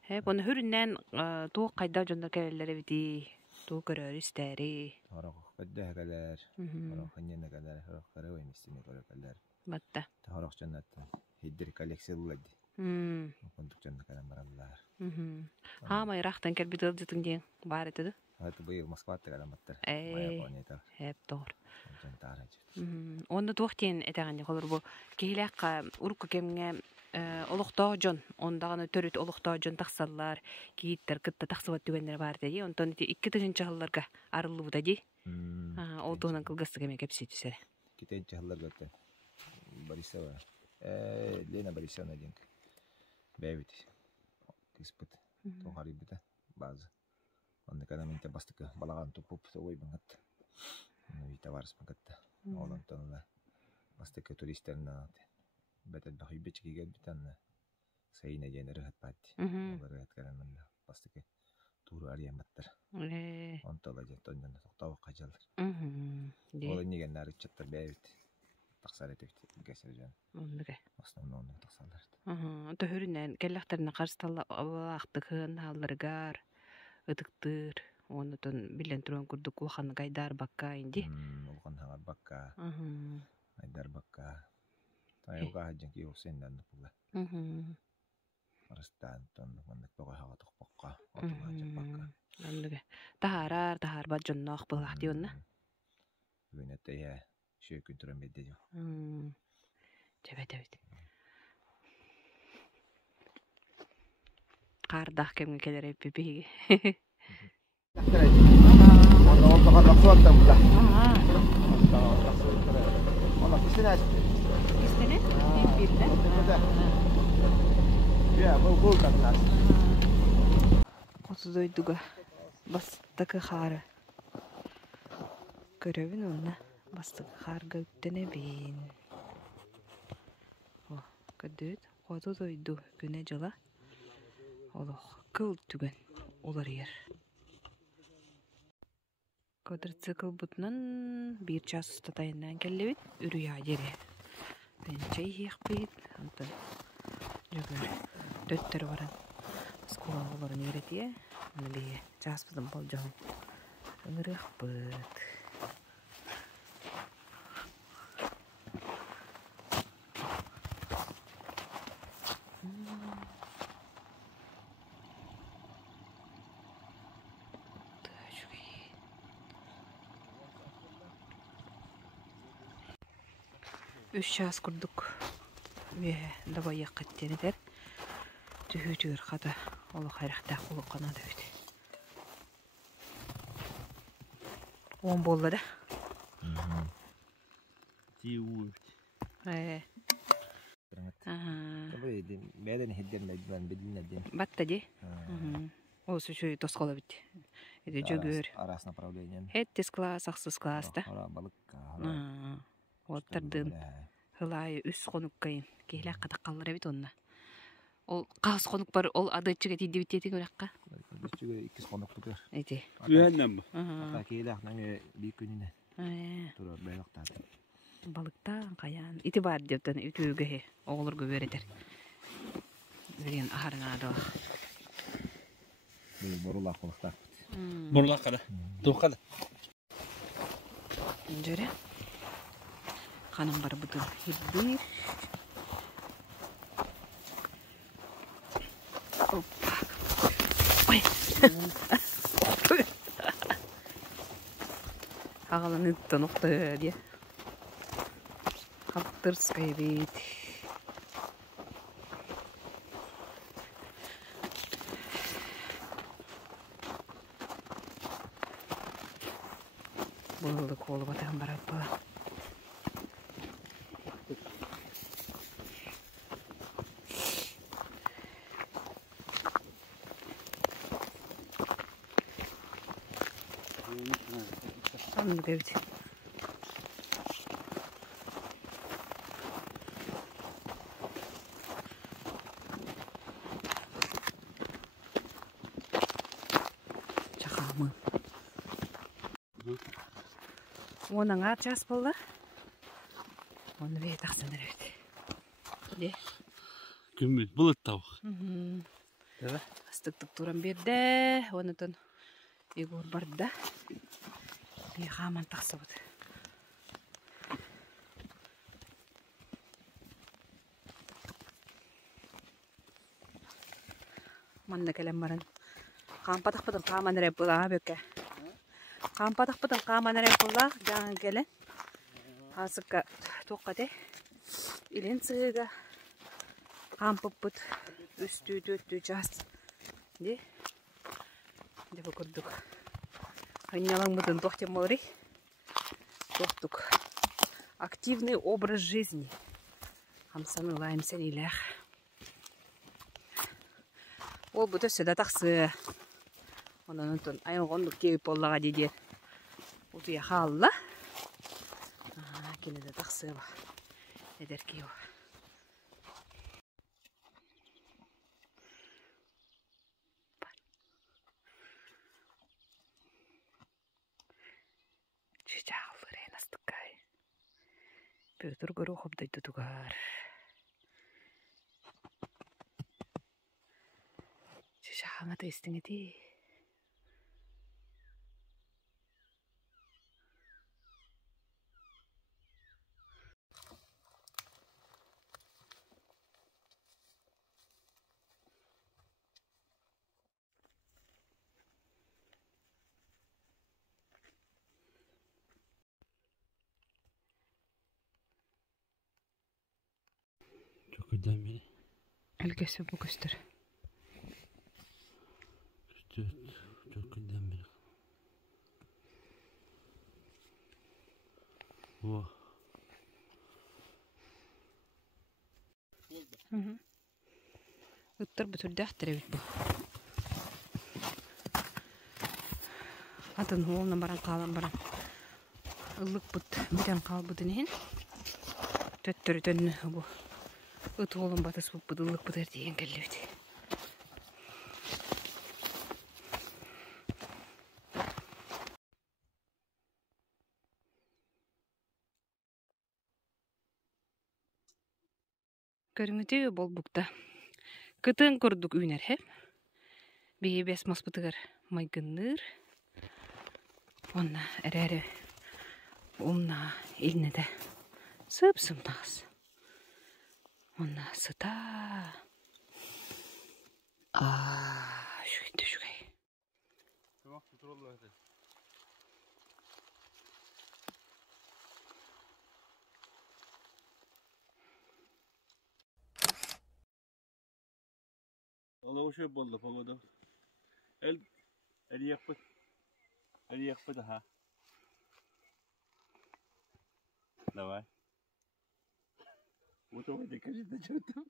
He bunu hürünnen tu qayda jonda kelleri biti tu görür isteri. Horaq qadda kadar. Horaq hanyana kadar horaq qarawe misini kadar. Batta. Ta horaq jannat hiddir koleksiyaladi. Kontuk jannat kadar marallar. Ha may raqtan kel bidildin diye baretedi. Hadi bu yıl Moskva'da kadar matter. Hep doğru. Onda tuğtin etagani olur bu kihilaqqa urukka kemge oluqtaajon ondagana törüt oluqtaajon taqsallar kiitter kıtta taqsabat tügenler bar dedi. Ondan 2-nji hallarga arıllı bu dedi. Olduğundan kılgısı keme kepsi tüsere. 2-nji hallar götte. Barisova. Lena Barisova diyek. Bevit. Kisput. Tohari bita bazı. Onda kadar minta bastık balagan topup soy banget. Vita varas banget. Olan tonla bastık turistlerna. Betet bahi becki gelbitan. Sayına jener rahat pati. Onlar rahat karanında bastık turu araya matter. Ontola jetondan toktaw qajalır. Olan nigen nar chatta bevit. Taqsar etip geserjan. Onduga. Aslında onu taqsallar. Töhürünen kellaqtarna qarstalla aqtıkın hallargar. Ötüktür. Ondan bilen turan kurduk ulxan gaydar bakka indi. Ulxan hangar bakka. Gaydar bakka. Tayoga hajjan ki yosendan pula. Arstan ton mandak toga hagatuk bakka. Otomatik bakka. Anduga. Tahar bajonnoq bulaqti onna. Günete ya şu kültürün bedeli. Evet. Qardah kemge keler hep bigi. Onda oldu kadar suattan bu da. Ona pisine açtı. Pisine? Birde. Ya bu kadar. Qotudoyduga bastıkı xarı. Görevin onna bastıkı xarga üttene bin. Ködüt qotudoydu güne jala. Oloq kıl tügen olar yer. Quadricikl butnan bir час statayından kellebit ürüya jere. Bence yıqbit. Ondan jögör dötter baran. Skola oların yeretiye. Onu bir час bıdım boljon. Ngırıqbıt. 3 час курдук. Ве давай якаттенер. Түһүтүр хата ол хайрахта кулукана дэвит. Он болла да. Тиу. Табай бәден хидден бидин. Батта де. Ол сөшөй тоскола бит. Эде жөгөр. Арас направлением. Хеттис класс, аксыз класс да. Балыкка. Оттардын. Хылай үс конуккайын. Кейле ката калыр бит онна. Ол кас конук бар, ол адычыга тиди битети көрөкка. Адычыга 2 конук тукар. Эти. Үйәннән бу. Ата кейле наңа бик күнүнө. Тура байлыкта. Балыкта каян. Ити бар дептен үтүгө оглорго беретер. Берген ахарына да. Бу борула колукта. Борула када. Тукада. Инжере. Каным бар бутун хиббир. Опа. Ой. Агаланы тонукты ди. Хаптырская бит. Булды колу батан барат бала. Там дэвид. Чахамы. Оның ат жас болды. Оны бе тақсаныр өйді. Де? Күммет, бұлыт тауық. Астықтық туран берді. Оны тұн егор барды. Бе қаман тақсы бұд. Манда кәлем барын. Қампатық бұдың қаман рәп бұла бөкке. Қампатық бұдың қаман рәп бұла жаңын кәлен. Асыққа тоққады. Илен сыға. Қампып бұд. Үсті жас. Де? Де бұқырдық. Қайнялың бұдың тоқтем болыры. Тоқтық. Активный образ жизни. Хамсаны лайымсен иләқ. Ол бұты сөді тақсы. Онан ұнтын айын ғондық кейіп боллаға деді. Ұтыя қалла. Кені де тақсы ба. Едер кейіп. Чичағылы рейнастыққай. Пөтір көрі қобдайды тұғар. Чичағыңа тестің еті. Көдәмели. Әлгесі бұл көстір. Çok көдәмели. О. Ыттыр бүтүрдәк тәрәбит бұл. Атын олына баран қалан баран. Ұлық бұд, биден қал бұдын ең. Төттірі төнні бұл. Ыт олын батыс бұл бұдылық бұдар дейін кәлі. Көріңіде бол бұқта. Кытын көрдік үйнер хеп. Бейе бәс мас бұтығыр майгынныр. Онна әрәрі ұмна еліне де сып-сымнағыз. Онна сыта. Шүйді жүгей. الله وش يبغى فوق اللي يخبطها لا وتودي كذا شفته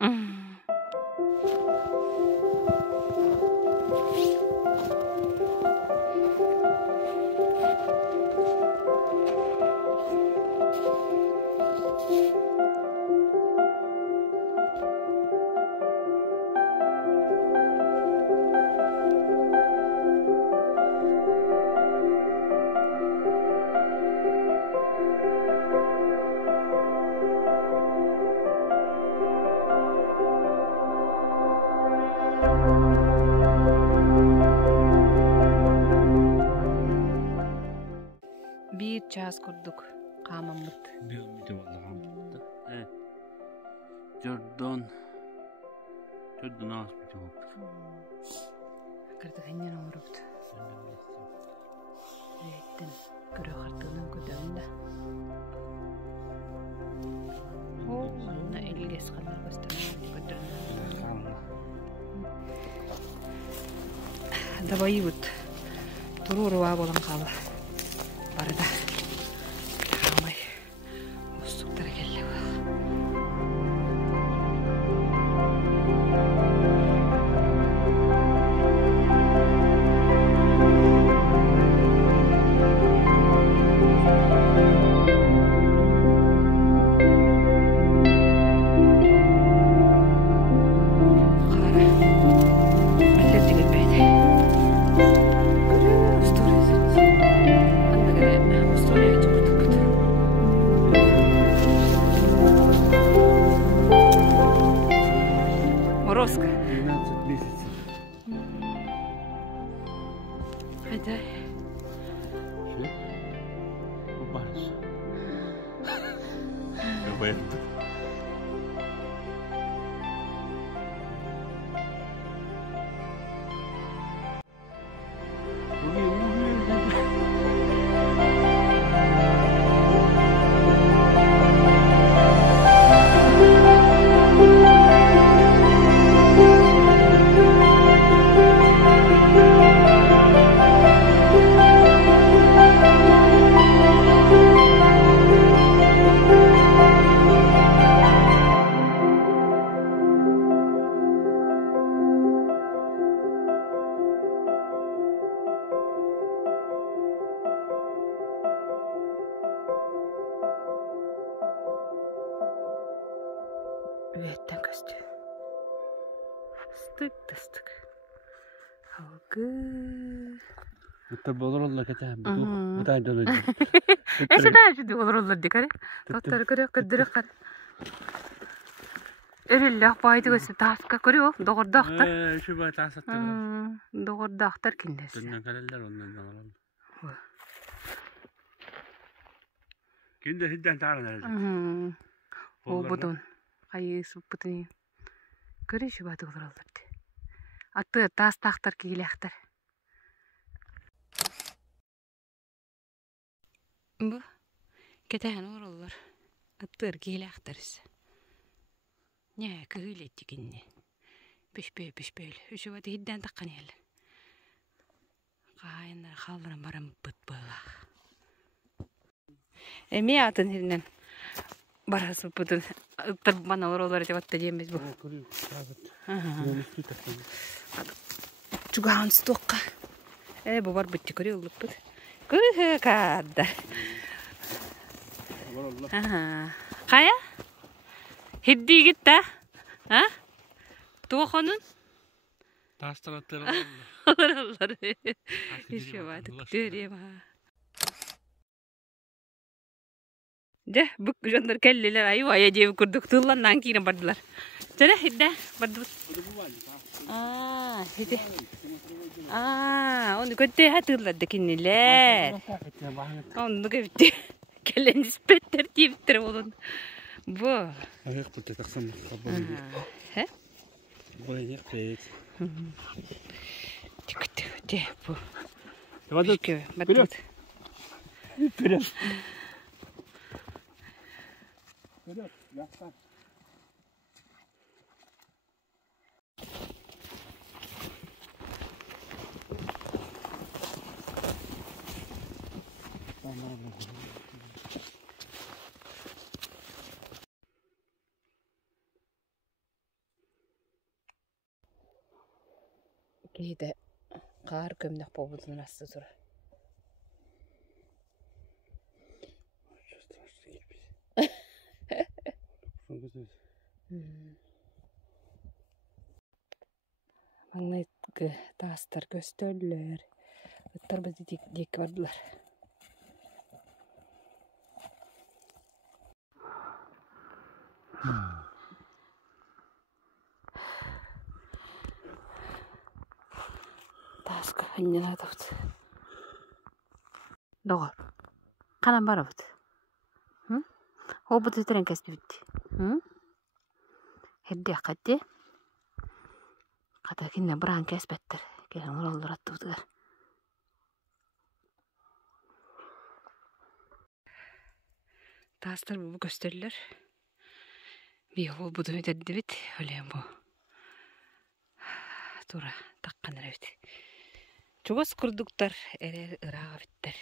Bir çağız kurduk kamamıt. Bir والله عم جردون ناس بتوب كرت هني نوربت ريتن كرو خرطنا قدامنا أنا إلجس خلنا بس تمام قدرنا دبايوت ترور وابولن خاله barda tamay musluklara geliyor. Морозка. 12 месяцев. Хай-дай. Что? Упалишь. Роберто. Üyetten köstü. Stık. Algı. Bitti olur Allah kaçar. Bu da dolu. Eşe daha şimdi olur Allah dikare. Tatları kırık kıdırık kar. Erilla baydı göster taska kırıyor. Doğru dağıtır. Şu bay tasatır. Doğru dağıtır kindesi. Dünya kaleler ondan alalım. Kinde hidden tarana. O budun. Hayır suputun. Kırı şu baydı olur Allah. Atı tas tahtır kiylektir. Bu ketehen orullar. Atır kiylektir. Ne kıyletti kinni. Piş böyle. Şu baydı hidden takkan yerler. Kayınlar kaldırın baram bıt bıla. Mi atın hirinden. Barası budun. Atır bana orullar cevatta cemiz bu. Çuğan stokka. Bu var bitti kırıyor olup bud. Kırı kadar. Kaya? Hiddi gitti. Ha? Tuğanın? Taştıratır orullar. İşe vardık. Döreye bak. De bu janlar kelleler ayu aya cev kurduk tullandan kirin bardılar. Jana hidde bardı. Hidde. Onu götte hatırladı kinniler. Onu götte. Kellen spetter tiptir olun. Bu. Ayak bitti taksam kabul. He? Bu ayak pek. Çıktı bu. Hadi. Bilir. Bilir. Кейде қар көмнақ болудың асты тұр. Маңнайткы тастар көстөллөр. Ыттар бізді декі бардылар. Таска не надо вот. Доғыр. Қанан бара вот. Ол бұты түрен кәсті бітті. Херде қадде. Қата кенне бұран кәс бәттір. Келін ұралдар атты бұтығар. Тастар бұл көстерлер. Бей ол бұды өтеді бет. Өлем бұл. Тура таққан әрі бет. Чугас күрдіктар әрі ұраға біттір.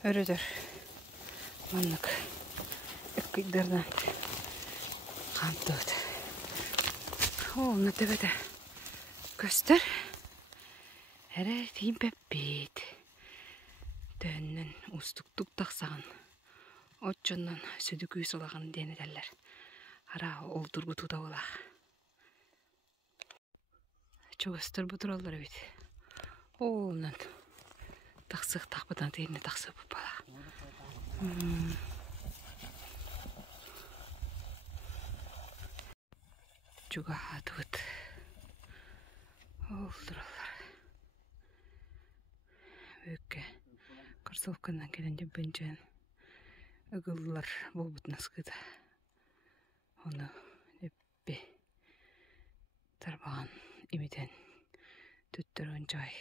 Өрөдір. Маннық өккейдерден қамты өт. Олны төбеді. Көстер әрі тейін пәппейді. Төннің ұстықтық тақсаған. Отчоннан сөді күй солаған денедерлер. Ара ол тұрғы тұда олақ. Чоғыстыр бұтыр олар өйді. Олынан тақсық тақпыдан дейіне тақсық бұп бала. Чуға аты бұт. Олдыр олар. Өкке. Қарсылыққаннан келінде бүнжен. Үгілілер бұл бұт насқыда. Оны өппе. Тарбаған имеден түттірін жай.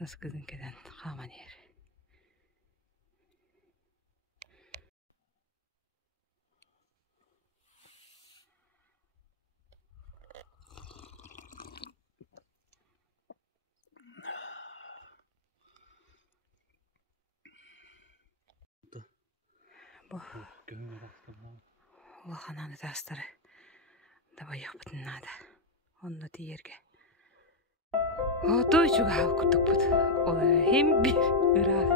Насқыдың кеден қаман ер. Олақананы тастары дабайық бұтын нада. Онны дейерге. Отой жүгі ау күрдік бұд. Олы хем бір ұрақ.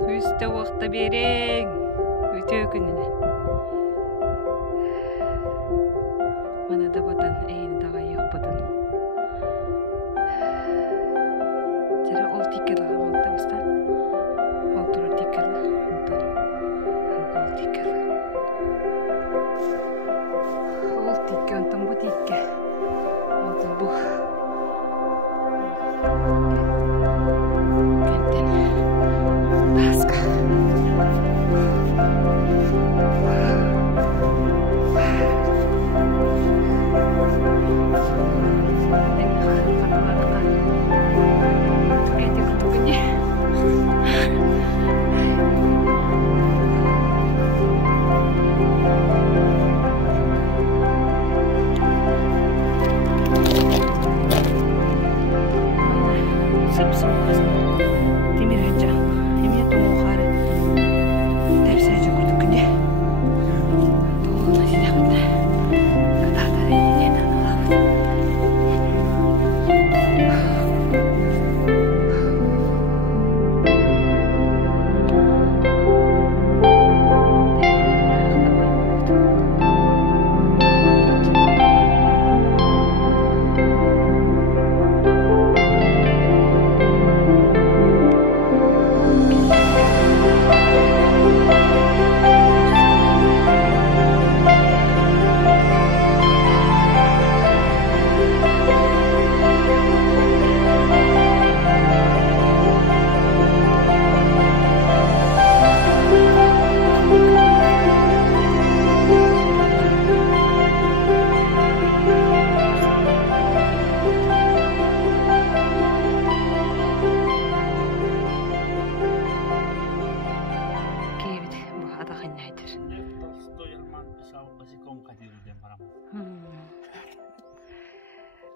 Күсті оқты берең. Өте өкініне. Мана дабадан әйіні дағайық бұдын. Жәрі ол тикерлі ғамалды бұстан. Ол тұры тикерлі. Ол тикерлі. Ол тикке, онтан бұ тикке. Онтан бұ. Кәнтен. Таска.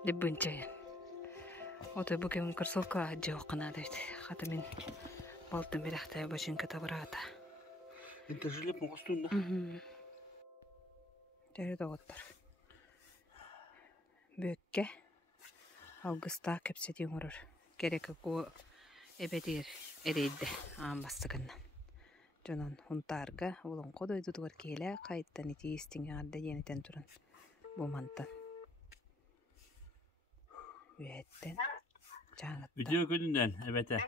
деббинче. Отой букем кырсылка жоқына дейт. Хата мен балтын берахтай башынка табарата. Энте жилеп могостунда. Тәрі доғыттар. Бөкке алгыста кепсетен ұрыр. Керекі ко эбедер эрейді амбастығынна. Жонан хунтарға олың қодойды дуғар келі қайттан еті естіңе арды енетен тұрын. Бумантан. Үйеттен жаңыттан. Видео күнінен, әбәті.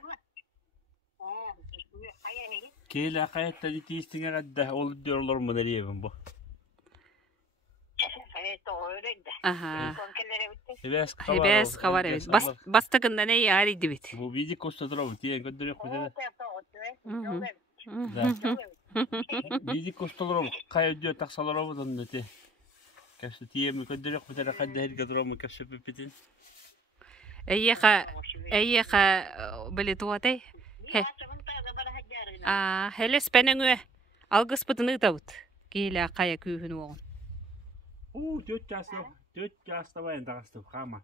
Келі қайттан еті естіңе арды ол үддерлер мұнар ебін бұл. Хебес хабар evet. Bastığında ne yarıydı bit. Bu bizi kostadıra bu diye gönderiyor kuzene. Bizi kostadıra bu. Kaya diyor taksalara bu da ne? Kaçtı diye mi gönderiyor bu da kadar her kadar mı kaçıp bitin. Eyyeka böyle tuğatay. He. Hele spenengü. Algıs pıtını da bit. Gila kaya kühünü oğun. Dört yaşta var enda kastım kama.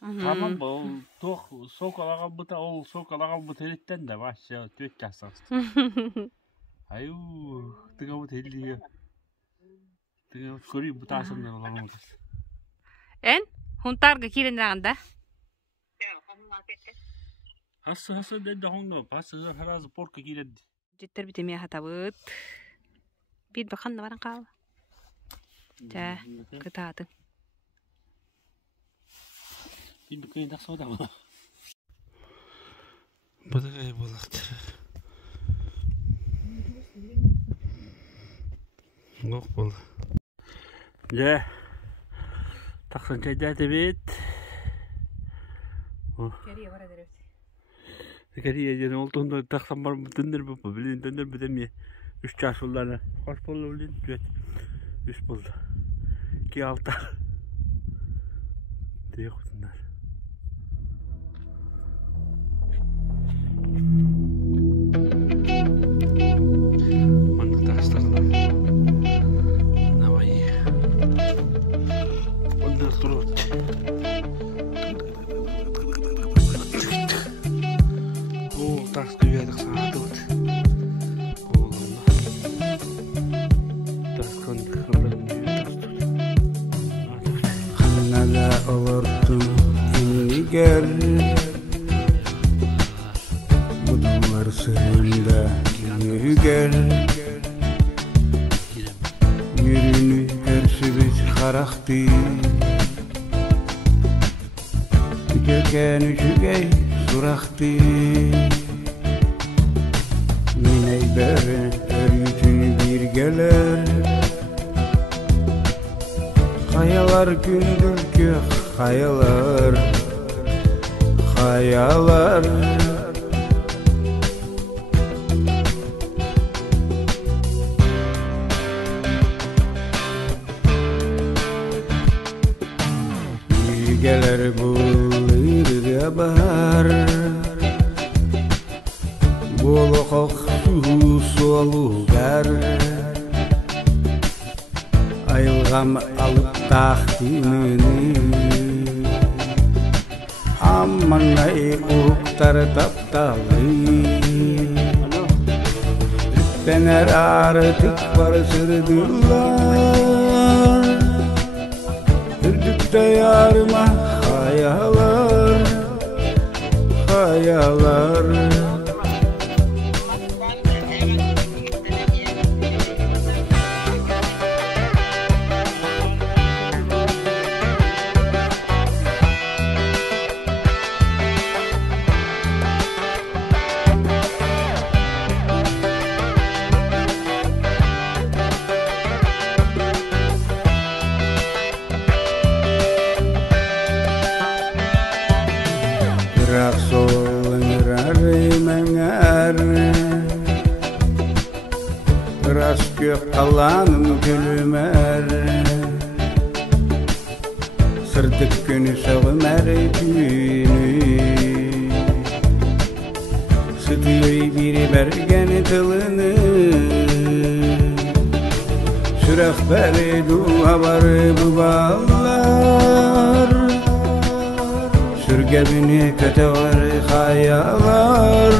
Tamam bu tok sokalağa buta ol sokalağa buta etten de baş ya 4 yaşta. Ayu tıga bu telliyor. Tıga kori buta asında olamaz. En huntarga kirinranda. Hası dedi honno hası haraz porka kiredi. Jitter bitimi hatabut. Bir bakan da varan kal. Ja, ketaatın. Bir dükkanı da soda mı? Bada kaybolaktır. Yok bol. Ja. Taksan çayda debit. Geriye var ederim. Geriye yani olduğunda taksan var mı döndür bu bilin döndür bu demiye 3 yaş yıllarına hoş buldu bilin evet 3 buldu ki altta diye kutunlar mandık taşlarlar ne var iyi onlar durur Tars kıyıyorduk sana tut. Oğlum Tars konuk Hanada olurtum iniger Budumlar sığında yüger Yürünü her sürüz karaktı Göken üçügey suraktı Mineyber örgütün bir gelir Hayalar gündürkü hayalar Hayalar Bir gelir bu bahar Bolu solugar Ayılgam alıp tahtini Amanay uktar taptalı Bener artık varsırdılar Hürdükte yarıma hayalar Hayalar Gök kalanım gülümer Sırdık günü sağımer günü Sıdıyor biri bergen tılını Sürek beridu havarı bu bağlar Sürgebini kötevar hayalar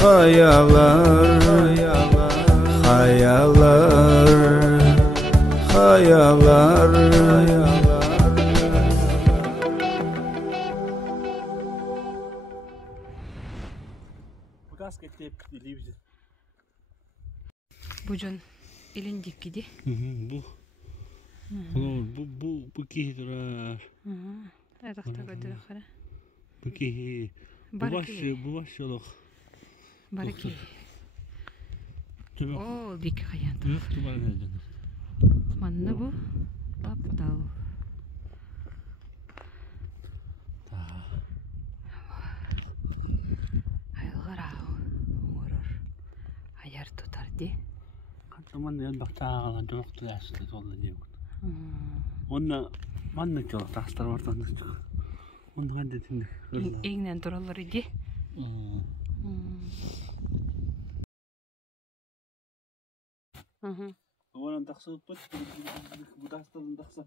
Hayalar Hayalar Hayalar Gaz getirip bizi. Bujon elindik gidi. Bu ki dura. Ayakta kadar khara. Bu ki bu baş yoluk. Baraki. Oo dik kayan. Yok tubar nereden? Manna bu. Taptal. Kaçaman yan baktağalan çoktu yaşlı oldu diye. Onunla manlık çok taşlar ortadan çıkıyor. Onu ben dedim. İğnen durallar idi. Onun taksı bu taşların taksı.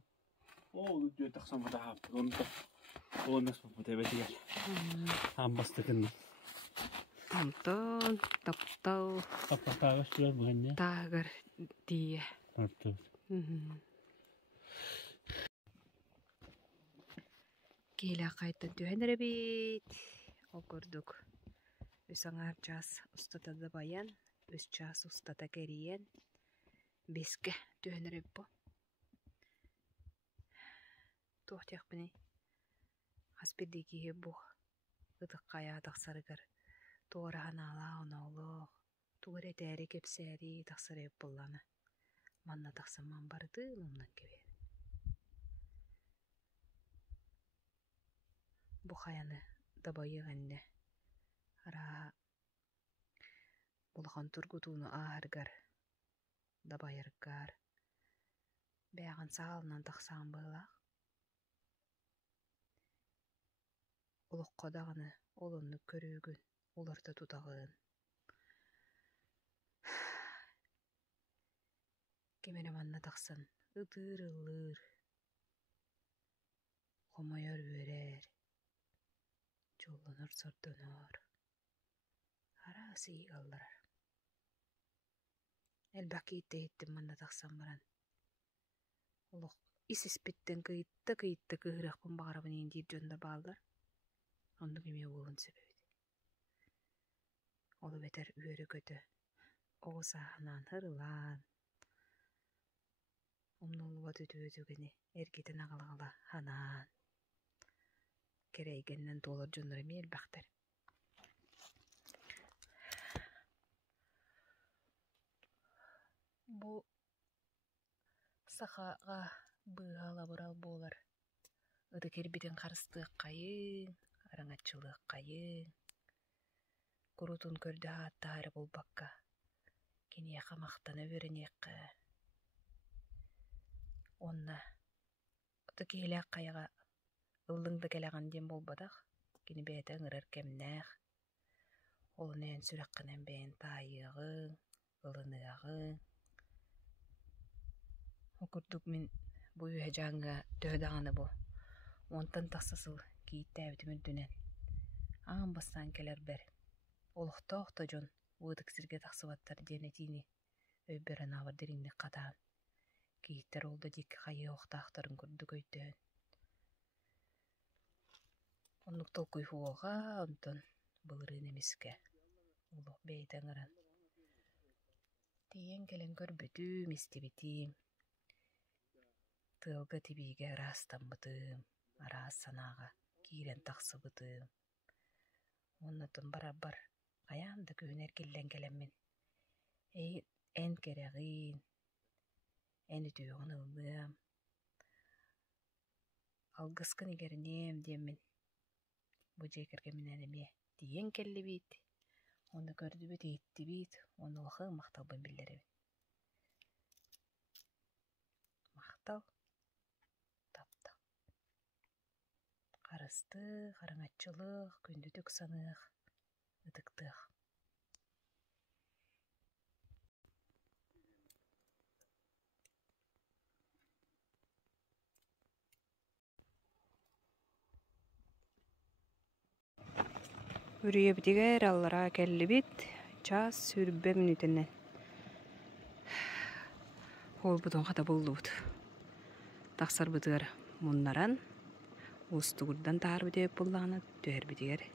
O diyor taksı bu da onu da. O nasıl bu tebeti gel. Ham bastıkın. Антон таптау. Таптау шүрэ бүгэн не? Таагар дие. Арту. Кейле кайта түйенере бит. Окурдук. Үсаңар час устатады баян, үс час устата кериен. Беске түйенере бу. Тохтяк бини. Хаспиддеки бу. Ыдык кая тахсарыгар. Туорахан ала оноолоо, тугуре тээри кепсээри тахсарып буллана. Манна тахсаман барды лумнан кебер. Бу хаяны дабайыганне. Ара булхан тургутуну ааргар, дабайыргар. Бяган саалынан тахсаан быйлах. Улукка даганы олонну көрүүгүн. Уларда тутағын. Кемере манна тақсан, ыдыр-ылыр. Хомайар өрер. Жолланыр сардынар. Арасы игаллар. Әлбәкі еттім манна тақсан баран. Улық исіспеттен кыйтты кыйырақпын бағарабын ендейіп жонда балдар. Онды кеме болын себебі. Олы бетер үйері көті. Оғысағынан хырылан. Омнолуға төтөтөгені әргетін ағылғала ханан. Керейгеннен толыр жонлары мел бақтар. Бұл сақаға бұғала бұрал болар. Ыды кербетін қарыстық қайын, араңатчылық қайын. Курутун көрді аттары бұл баққа. Кене қамақтаны өрінеқі. Онна. Оты кейлі қайға ылдыңды кәліған дем бол бадақ. Кені бәйті ыңырыр кемнәқ. Олын ән сүрәққінен бәйін тайығың, ылынығың. Окурдук мен бұл үйе жаңға төхдағаны бұл. Онтан тақсасыл кейтті әбітімір дүнен. Ағын бастан келер бәр. Олықта жон уыдық сірге тақсываттар денетini өйберін авыр деринне қатаан. Кейттер олда дек қайы оқтақтарын көрді көйттен. Онлық толкуй хуоға онтон бұлырын емеске. Олық бейтен ұран. Тиен келен көрбөтü мистебетим. Тылғы тибиге арастан бұтым, арас санаға кейрен тақсы бұтым. Оннатын бар-бар. Аян да көнер келлен келеммен. Эн керегин, эн ütüğün ылдым. Алгыскын игеринем деммен. Бу жекерге менен эме диен келли бит. Оны көрдү бит, етти бит. Оны лахы макталбын билдеребин. Мактал. Тапта. Карысты, караңатчылык, күндүтүк санык. Ыдыктык. Үрüye bitiger allara kellibit. Час сүрбе минутенен. Ол бутон хата болдубут. Таксар бытыгар муннаран устугурдан таар битеп буллагына төр битигер.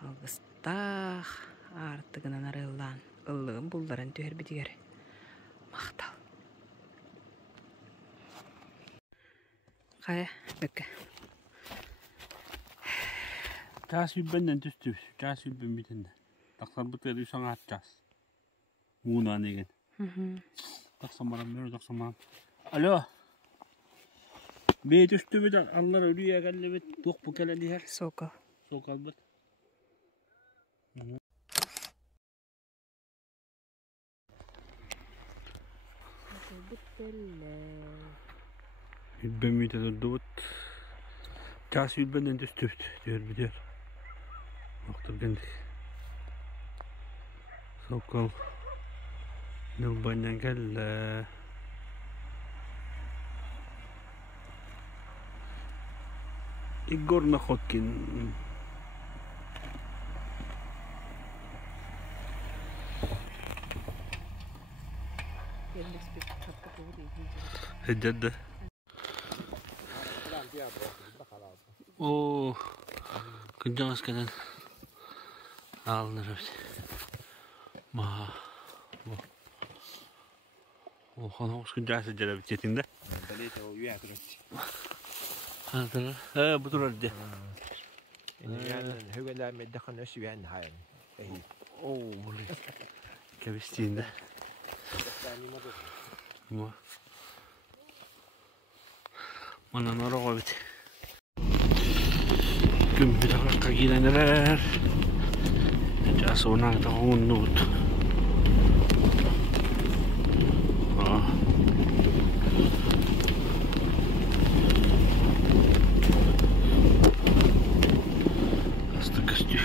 Алгыстах артыгынан арылан ыллыгын булларын төр битигер. Мактал. Кая бекке. Час үббенден түстүбүз. Час үббенбитен. Таксар бытыр үсөң час. Муна неген. Таксамарам мөр таксамам. Алло. Бейт үстүбүд аллар үрүе келебит ток бу келелер. Сока. Сока албыт. Үббемите дурдубут. Час үббенден түстүбүд. Дөрбүдөр. Оқтыргендик. Сокол. Нылбаннан келді. Игорь Находкин. Хеджадда. О, күнжаңыз кәден алыныр өпті. Ма, о, қана оғыз күнжаңыз жәрі бітетіңді? Далейті ол үйе тұрады. Антыры? Бұ тұрады. Хөгелер меддіқан өсі үйен хайын. О, бұлы. Кәбістейінді. Ма. Манан ораға біті. Күн біті қаққа кейленерер. Жасы онаңда ғуынны бұд. Асты көсті.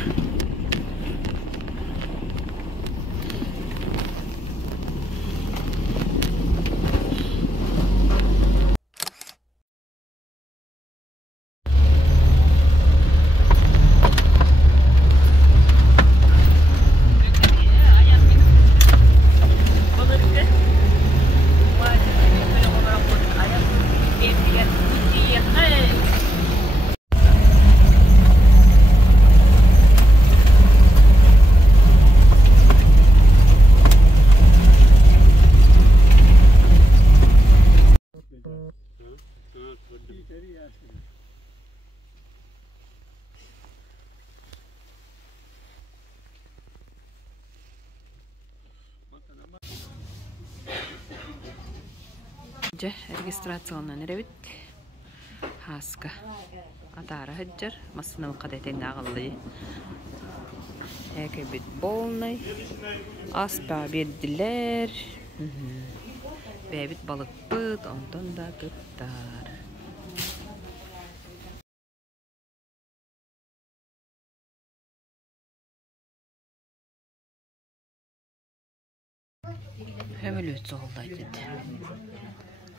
Регистрационный ребит хаска атара хаджар масынал кадетен агылды эке бит полный аспа бердилер бебит балык быт онтон да кыттар хемелөт соолдайды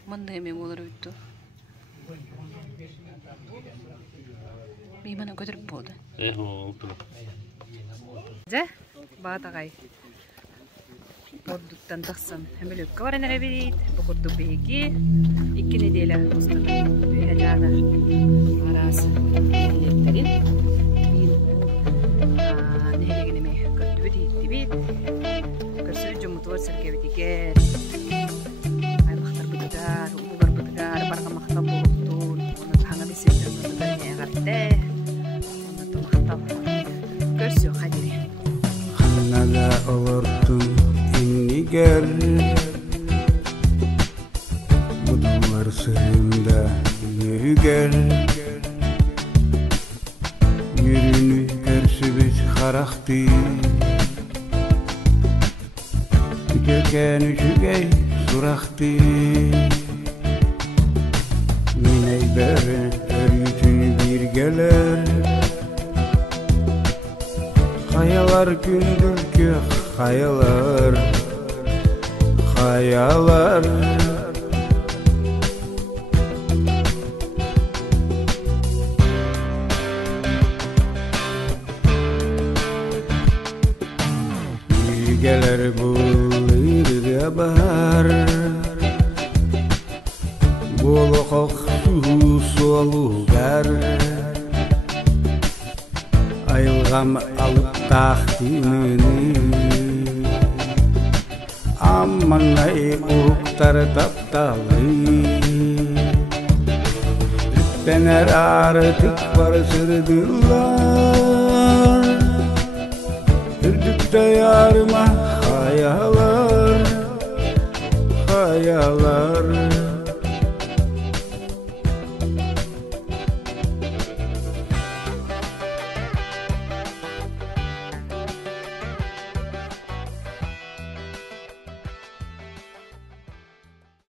Мандай мен олар өтті. Меймана көтіріп болды. Олтырып. Жа, бағатағай. Бордуттан тақсан әмелөкке баран әрәбейді. Бұқырды бейге. 2 неделя ұстығы. Бейхажағы арасы. Әлеттерін. Нәлегінеме көрді бейді бейді. Көрсірі жұмыты бар сірге бейдегер. Ular betegar barqa maqtab bo'libdi. Uni tanga besirdi, uni g'arda. Uni maqtab. Ko'rsiyo xadiri. Xanada olurtum inniger. Budumlar sırımda yürüger. Yürünü ersibis xaraxti. Tüken üşügey suraxti. Mineyber örgütün bir gelir. Hayalar gündürkü hayalar. Hayalar geler bulirga bahar Boloqoq solugar Ayılgam alıp tahtini Ammanay uktar taptalı Üstener artık varsırdılar Ürdükte yarıma hayalar Hayalar